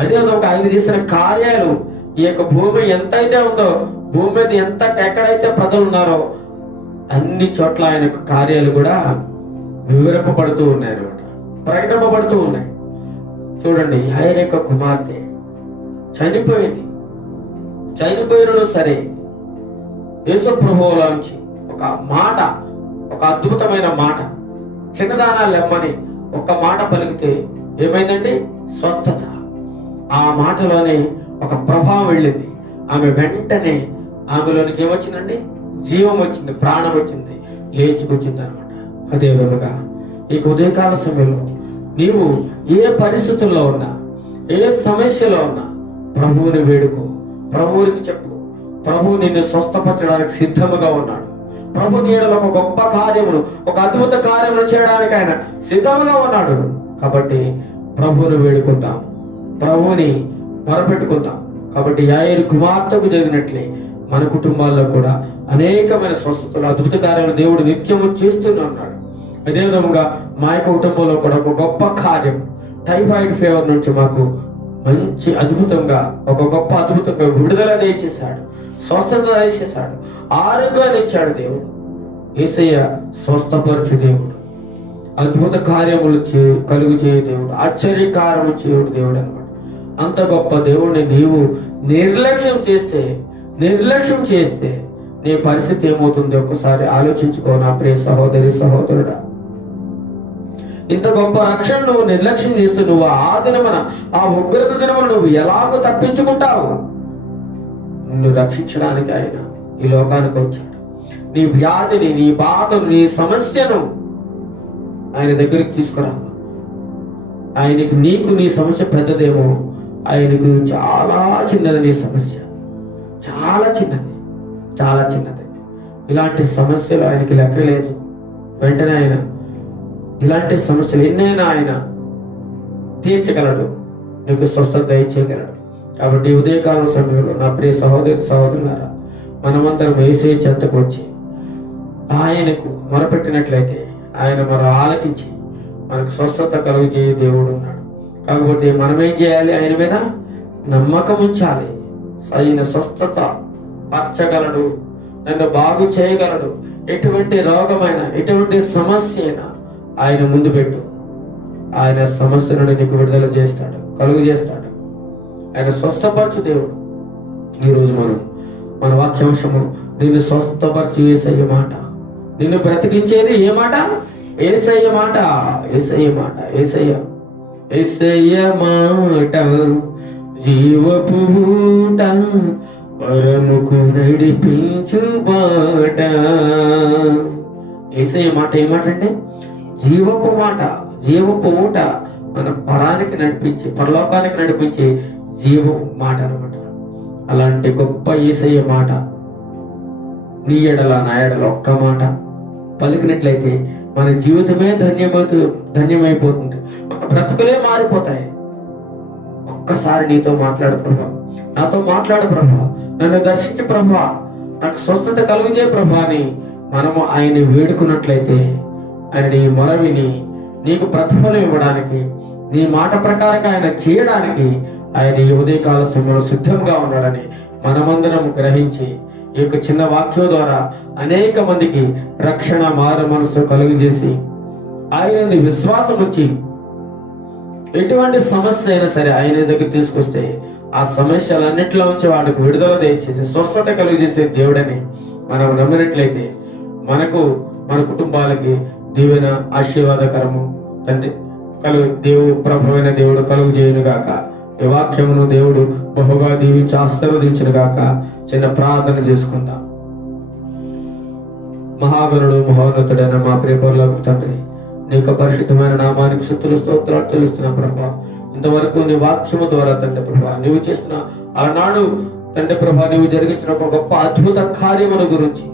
అదే ఒక ఆయన చేసిన కార్యాలు, ఈ యొక్క భూమి ఎంతైతే ఉందో, భూమి మీద ఎక్కడైతే ప్రజలు ఉన్నారో అన్ని చోట్ల ఆయన కార్యాలు కూడా వివరింపబడుతూ ఉన్నాయి అన్నమాట, ప్రకటింపబడుతూ ఉన్నాయి. చూడండి, ఆయన యొక్క కుమార్తె చనిపోయినను సరే యేసు ప్రభువులోంచి ఒక మాట, ఒక అద్భుతమైన మాట, చిన్నదానాలు లెమ్మని ఒక మాట పలికితే ఏమైందండి? స్వస్థత. ఆ మాటలోనే ఒక ప్రభావం వెళ్ళింది. ఆమె వెంటనే ఆమెలోనికి ఏమొచ్చిందండి? జీవం వచ్చింది, ప్రాణం వచ్చింది, లేచుకొచ్చింది అనమాట. అదే విధంగా ఈ ఉదయకాల సమయంలో నీవు ఏ పరిస్థితుల్లో ఉన్నా, ఏ సమస్యలో ఉన్నా ప్రభువుని వేడుకో, ప్రభువునికి చెప్పు. ప్రభు నిన్ను స్వస్థపరచడానికి సిద్ధముగా ఉన్నాడు. ప్రభు నీడలో ఒక గొప్ప కార్యమును, ఒక అద్భుత కార్యమును చేయడానికి ఆయన సిద్ధముగా ఉన్నాడు. కాబట్టి ప్రభువుని వేడుకుందాం, ప్రభువుని మొరపెట్టుకుందాం. కాబట్టి యాయేరు కుమార్తెకు జరిగినట్లే మన కుటుంబాల్లో కూడా అనేకమైన స్వస్థతలు, అద్భుత కార్యాలు దేవుడు నిత్యము చేస్తూనే ఉన్నాడు. అదే విధముగా మా యొక్క కుటుంబంలో కూడా ఒక గొప్ప కార్యం, టైఫాయిడ్ ఫీవర్ నుంచి మాకు మంచి అద్భుతంగా, ఒక గొప్ప అద్భుతంగా విడుదల దయచేశాడు, స్వస్థత దయచేశాడు, ఆరోగ్యాన్ని ఇచ్చాడు దేవుడు. యేసయ్య స్వస్థపరచు దేవుడు, అద్భుత కార్యములు కలుగు చేయ దేవుడు, ఆశ్చర్యకారము చేయుడు దేవుడు అన్నమాట. అంత గొప్ప దేవుడిని నీవు నిర్లక్ష్యం చేస్తే నీ పరిస్థితి ఏమవుతుంది ఒక్కసారి ఆలోచించుకో నా ప్రియ సహోదరి సహోదరుడా. ఇంత గొప్ప రక్షణ నువ్వు నిర్లక్ష్యం చేస్తూ నువ్వు ఆ దినమున, ఆ ఉగ్రత దినమున నువ్వు ఎలాగో తప్పించుకుంటావు? నిన్ను రక్షించడానికి ఆయన ఈ లోకానికి వచ్చాడు. నీ వ్యాధిని, నీ బాధను, నీ సమస్యను ఆయన దగ్గరికి తీసుకురా. ఆయనకి నీ సమస్య పెద్దదేమో, ఆయనకు చాలా చిన్నది నీ సమస్య, చాలా చిన్నది. ఇలాంటి సమస్యలు ఆయనకి లెక్కలేదు. వెంటనే ఆయన ఇలాంటి సమస్యలు ఎన్నైనా ఆయన తీర్చగలడు, నీకు స్వస్థత దయచేయగలడు. కాబట్టి ఉదయకాల సమయంలో నా ప్రియ సహోదరి సహోదరులారా, మనమందరం యేసయ్య చెంతకు వచ్చి ఆయనకు మొరపెట్టినట్లయితే ఆయన మనం ఆలకించి మనకు స్వస్థత కలుగజేయ దేవుడు ఉన్నాడు. కాకపోతే మనం ఏం చేయాలి? ఆయన మీద నమ్మకం ఉంచాలి. ఆయన స్వస్థత పరచగలడు, నన్ను బాగు చేయగలడు. ఎటువంటి రోగమైనా, ఎటువంటి సమస్య అయినా ఆయన ముందు పెట్టు. ఆయన సమస్య నుండి నీకు విడుదల చేస్తాడు, కలుగు చేస్తాడు. ఆయన స్వస్థపరచు దేవుడు. ఈరోజు మన వాక్యాంశము, నిన్ను స్వస్థపరచు యేసయ్య మాట, నిన్ను బ్రతికించేది ఏ మాట? యేసయ్య మాట. యేసయ్య మాట జీవపు ఊట, పరముకు నడిపించు బాట. యేసయ్య మాట ఏ మాట అంటే? జీవపు మాట, జీవపు ఊట, మన పరానికి నడిపించి, పరలోకానికి నడిపించి జీవపు మాట అన్నమాట. అలాంటి గొప్ప యేసయ్య మాట నీ ఎడల నా ఎడల ఒక్క మాట పలికినట్లయితే మన జీవితమే ధన్యమైపోతుంది, మన బ్రతుకులే మారిపోతాయి. ఒక్కొక్కసారి నీతో మాట్లాడు ప్రభా, నాతో మాట్లాడు ప్రభా, నన్ను దర్శించు ప్రభా, నాకు స్వస్థత కలుగజే ప్రభా అని మనము ఆయన వేడుకున్నట్లయితే ఆయన నీ మొర విని నీకు ప్రతిఫలం ఇవ్వడానికి, నీ మాట ప్రకారంగా ఆయన చేయడానికి ఆయన ఈ ఉదయకాల సమయంలో సిద్ధంగా ఉన్నాడని మనమందరం గ్రహించి ఈ యొక్క చిన్న వాక్యం ద్వారా అనేక మందికి రక్షణ మారు మనసు కలుగజేసి ఆయన విశ్వాసం ఉంచి ఎటువంటి సమస్య అయినా సరే ఆయన దగ్గర తీసుకొస్తే ఆ సమస్యలన్నింటిలో నుంచి వాడికి విడుదల దయచేసి స్వస్థత కలుగజేసే దేవుడని మనం నమ్మినట్లయితే మనకు మన కుటుంబాలకి దీవెన ఆశీర్వాదకరము తండ్రి ప్రభువైన దేవుడు కలుగు చేయను గాక. ఈ వాక్యమును దేవుడు బహుగా దీవించి ఆశీర్వదించును గాక. చిన్న ప్రార్థన చేసుకుందాం. మహాగణుడు మహోన్నతుడైన మా ప్రియపరులకు తండ్రి, నీ యొక్క పరిశుద్ధమైన నామానికి స్తుతులు స్తోత్రాలు తెలుస్తున్నా ప్రభా. ఇంతవరకు నీ వాక్యము ద్వారా తండ్రి ప్రభా నీవు చేసిన ఆనాడు తండ్రి ప్రభా నీవు జరిగించిన ఒక గొప్ప అద్భుత కార్యముల గురించి,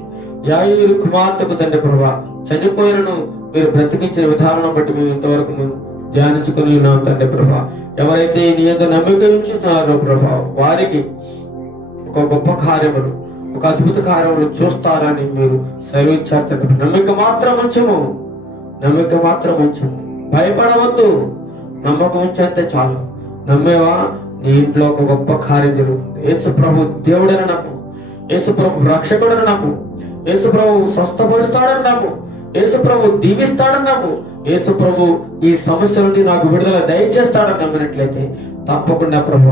యాయీరు కుమార్తెకు తండ్రి ప్రభా చనిపోయినను మీరు బ్రతికించిన విధానం బట్టి మేము ఇంతవరకు మేము ధ్యానించుకుని ఉన్నాం తండ్రి ప్రభా. ఎవరైతే నీ యొక్క నమ్మిక ఉంచుతున్నారో ప్రభా వారికి ఒక గొప్ప కార్యములు, ఒక అద్భుత కార్యములు చూస్తారని మీరు సెలవిచ్చారు తండ్రి. నమ్మిక మాత్రం ఉంచము, నమ్మిక మాత్రం ఉంచము, భయపడవద్దు, నమ్మకం ఉంచంతే చాలు. నమ్మేవా నీ ఇంట్లో ఒక గొప్ప కార్యం జరుగుతుంది. యేసు ప్రభు దేవుడని నమ్ము, యేసు ప్రభు రక్షకుడని నమ్ము, యేసు ప్రభు స్వస్థపరుస్తాడని నమ్ము, యేసు ప్రభు దీవిస్తాడని నమ్ము, యేసు ప్రభు ఈ సమస్య నుండి నాకు విడుదల దయచేస్తాడని నమ్మినట్లయితే తప్పకుండా ప్రభు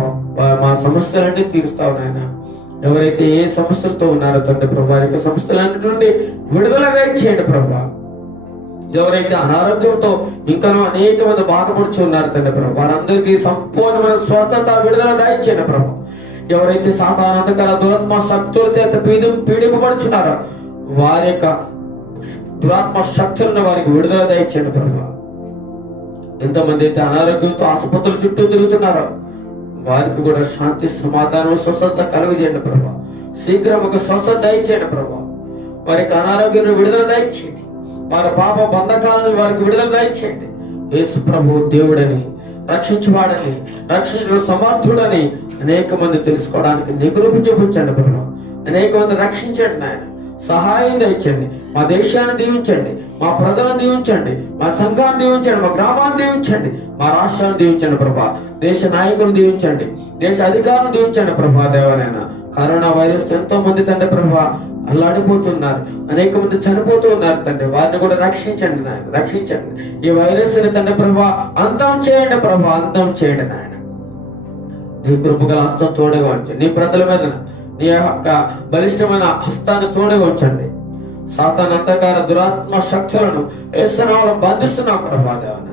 మా సమస్యలన్నీ తీరుస్తావు నాయన. ఎవరైతే ఏ సమస్యలతో ఉన్నారో తండ్రి ప్రభు వారి యొక్క సమస్యలన్నిటి నుండి విడుదల దయచేయండి ప్రభు. ఎవరైతే అనారోగ్యంతో ఇంకా అనేక మంది బాధపడుచు ఉన్నారు తండ్రి ప్రభు వారందరికీ సంపూర్ణమైన స్వస్థత విడుదల దయచేయండి ప్రభు. ఎవరైతే సాతాను అంధకార దురాత్మ శక్తుల చేత పీడింపబడుచున్నారో వారి యొక్క దురాత్మ శక్తులను వారికి విడుదల దయచేయండి ప్రభు. ఎంతమంది అయితే అనారోగ్యంతో ఆసుపత్రుల చుట్టూ తిరుగుతున్నారో వారికి కూడా శాంతి సమాధానం స్వస్థత కలుగజేయండి ప్రభు. శీఘ్రం ఒక స్వస్థత దయచేయండి ప్రభు. వారికి అనారోగ్యం విడుదల దయచేయండి, వారి పాప బంధకాలను వారికి విడుదల దయచేయండి. యేసు ప్రభు దేవుడని, రక్షించువాడని, రక్షించడం సమర్థుడని అనేక మంది తెలుసుకోవడానికి నీ కృప చూపించండి ప్రభు. అనేక మంది రక్షించండి నాయన, సహాయం దయచండి. మా దేశాన్ని దీవించండి, మా ప్రజలను దీవించండి, మా సంఘాన్ని దీవించండి, మా గ్రామాన్ని దీవించండి, మా రాష్ట్రాన్ని దీవించండి ప్రభా. దేశ నాయకులు దీవించండి, దేశ అధికారులు దీవించండి ప్రభా. దేవనైనా కరోనా వైరస్ ఎంతో మంది తండ్రి ప్రభా అల్లాడిపోతున్నారు, అనేక మంది చనిపోతూ ఉన్నారు తండ్రి. వారిని కూడా రక్షించండి నాయన, రక్షించండి. ఈ వైరస్ ని తండ్రి ప్రభా అంతం చేయండి ప్రభా, అంతం చేయండి నాయన. నీ కృపగల హస్తం తోడుగా ఉంచండి. నీ ప్రజల మీద నీ యొక్క బలిష్టమైన హస్తాన్ని తోడుగా ఉంచండి. సాతాను అంధకార దురాత్మ శక్తులను యేసునామములో బంధిస్తున్నాం ప్రభా. దేవన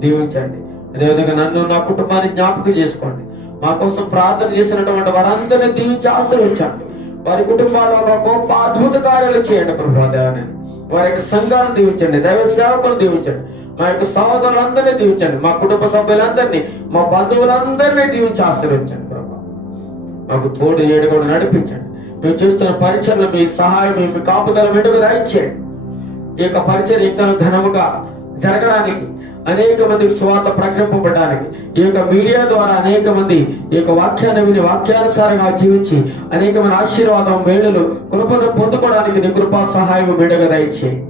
దీవించండి. అదేవిధంగా నన్ను నా కుటుంబాన్ని జ్ఞాపకం చేసుకోండి. మా కోసం ప్రార్థన చేసినటువంటి వారందరినీ దీవించి ఆశీర్వదించండి. వారి కుటుంబాల్లో ఒక గొప్ప అద్భుత కార్యాలు చేయండి ప్రభా. దేవన వారి యొక్క సంఘాలను దీవించండి, దైవ సేవకులను దీవించండి, మా యొక్క సహోదరులందరినీ దీవించండి, మా కుటుంబ సభ్యులందరినీ, మా బంధువులందరినీ దీవించి ఆశీర్వదించండి ప్రభా. మాకు తోడు ఏడు కూడా నడిపించండి. మేము చేస్తున్న పరిచయలో మీ సహాయం, మీ కాపుదల వెంటనే దయచేయండి. ఈ యొక్క పరిచయం ఇంకా ఘనముగా జరగడానికి, అనేక మందికి సువార్త ప్రకటింపబడడానికి, ఈ యొక్క మీడియా ద్వారా అనేక మంది ఈ యొక్క వాక్యాన్ని విని వాక్యానుసారంగా జీవించి అనేక మంది ఆశీర్వాదం మేలులు కృపను పొందుకోవడానికి నీ కృపా సహాయం మెడగా దయచేయండి.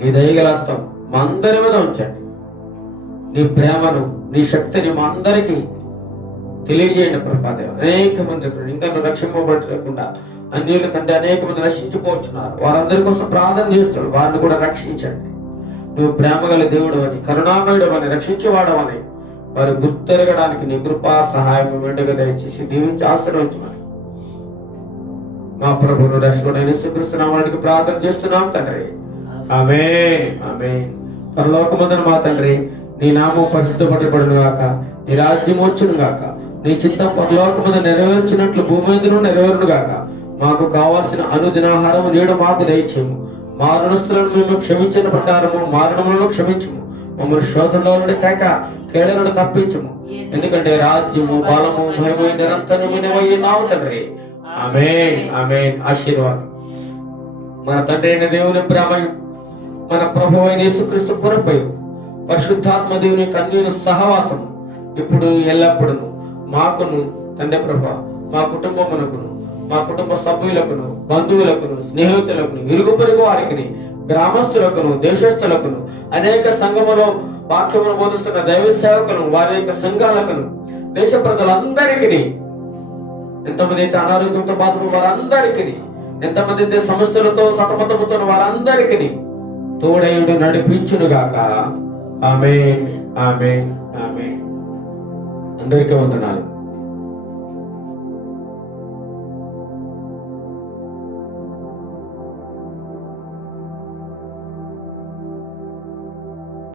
నీ దయగలాస్తాం మా అందరి మీద ఉంచండి. నీ ప్రేమను, నీ శక్తిని మా అందరికీ తెలియజేయండి ప్రభాదేవ. అనేక మంది ఇంకా రక్షింపబడలేకుండా అన్యుల తండ్రి అనేక మంది నశించిపోతున్నారు. వారందరి కోసం ప్రార్థన చేస్తున్నారు. వారిని కూడా రక్షించండి. నువ్వు ప్రేమగల దేవుడు అని, కరుణామయుడు అని, రక్షించేవాడవని వారు గుర్తెరగడానికి నీ కృపా సహాయం వెంటగా దయచేసి దీవించి ఆశీర్వదించమని మా ప్రభువును రక్షకుడైన యేసుక్రీస్తు నామములో ప్రార్థన చేస్తున్నాం తండ్రి. ఆమేన్, ఆమేన్. పరలోకమందున మా తండ్రి, నీ నామం పరిశుద్ధపరచబడును గాక, నీ రాజ్యం వచ్చును గాక, నీ చిత్తం పరలోకమందు నెరవేర్చినట్లు భూమి మీదను నెరవేరును గాక. మాకు కావాల్సిన అనుదినాహారము నేడు మాకు దయచేయము. మా రుణస్థులను మేము క్షమించిన ప్రకారము మరణములను క్షమించము. మమ్మల్ని శోధనలో నుండి తేక కేడ నుండి తప్పించము. ఎందుకంటే రాజ్యము, బలము, మహిమ నిరంతరము నీవై ఉన్నావు తండ్రి. ఆమేన్, ఆమేన్. ఆశీర్వాదం. మన తండ్రి అయిన దేవుని ప్రేమయు, మన ప్రభువైన యేసుక్రీస్తు కృపయు, పరిశుద్ధాత్మ దేవుని కన్యుని సహవాసము ఇప్పుడు ఎల్లప్పుడూ మాకును తండ్రి ప్రభా, మా కుటుంబమునకును, మా కుటుంబ సభ్యులకును, బంధువులకును, స్నేహితులకును, ఇరుగు పొరుగు వారికి, గ్రామస్తులకును, దేశస్తులకును, అనేక సంఘములో వాక్యమును బోధిస్తున్న దైవ సేవకులను, వారి యొక్క సంఘాలకును, దేశ ప్రజలందరికీ, ఎంతమంది అయితే అనారోగ్యంతో బాధపడు వారందరికీ, ఎంతమంది అయితే సమస్యలతో సతమతమవుతున్న వారందరికీ తోడయుడు నడిపించునుగాక. ఆమేన్, ఆమేన్, ఆమేన్. అందరికీ వందనాలు.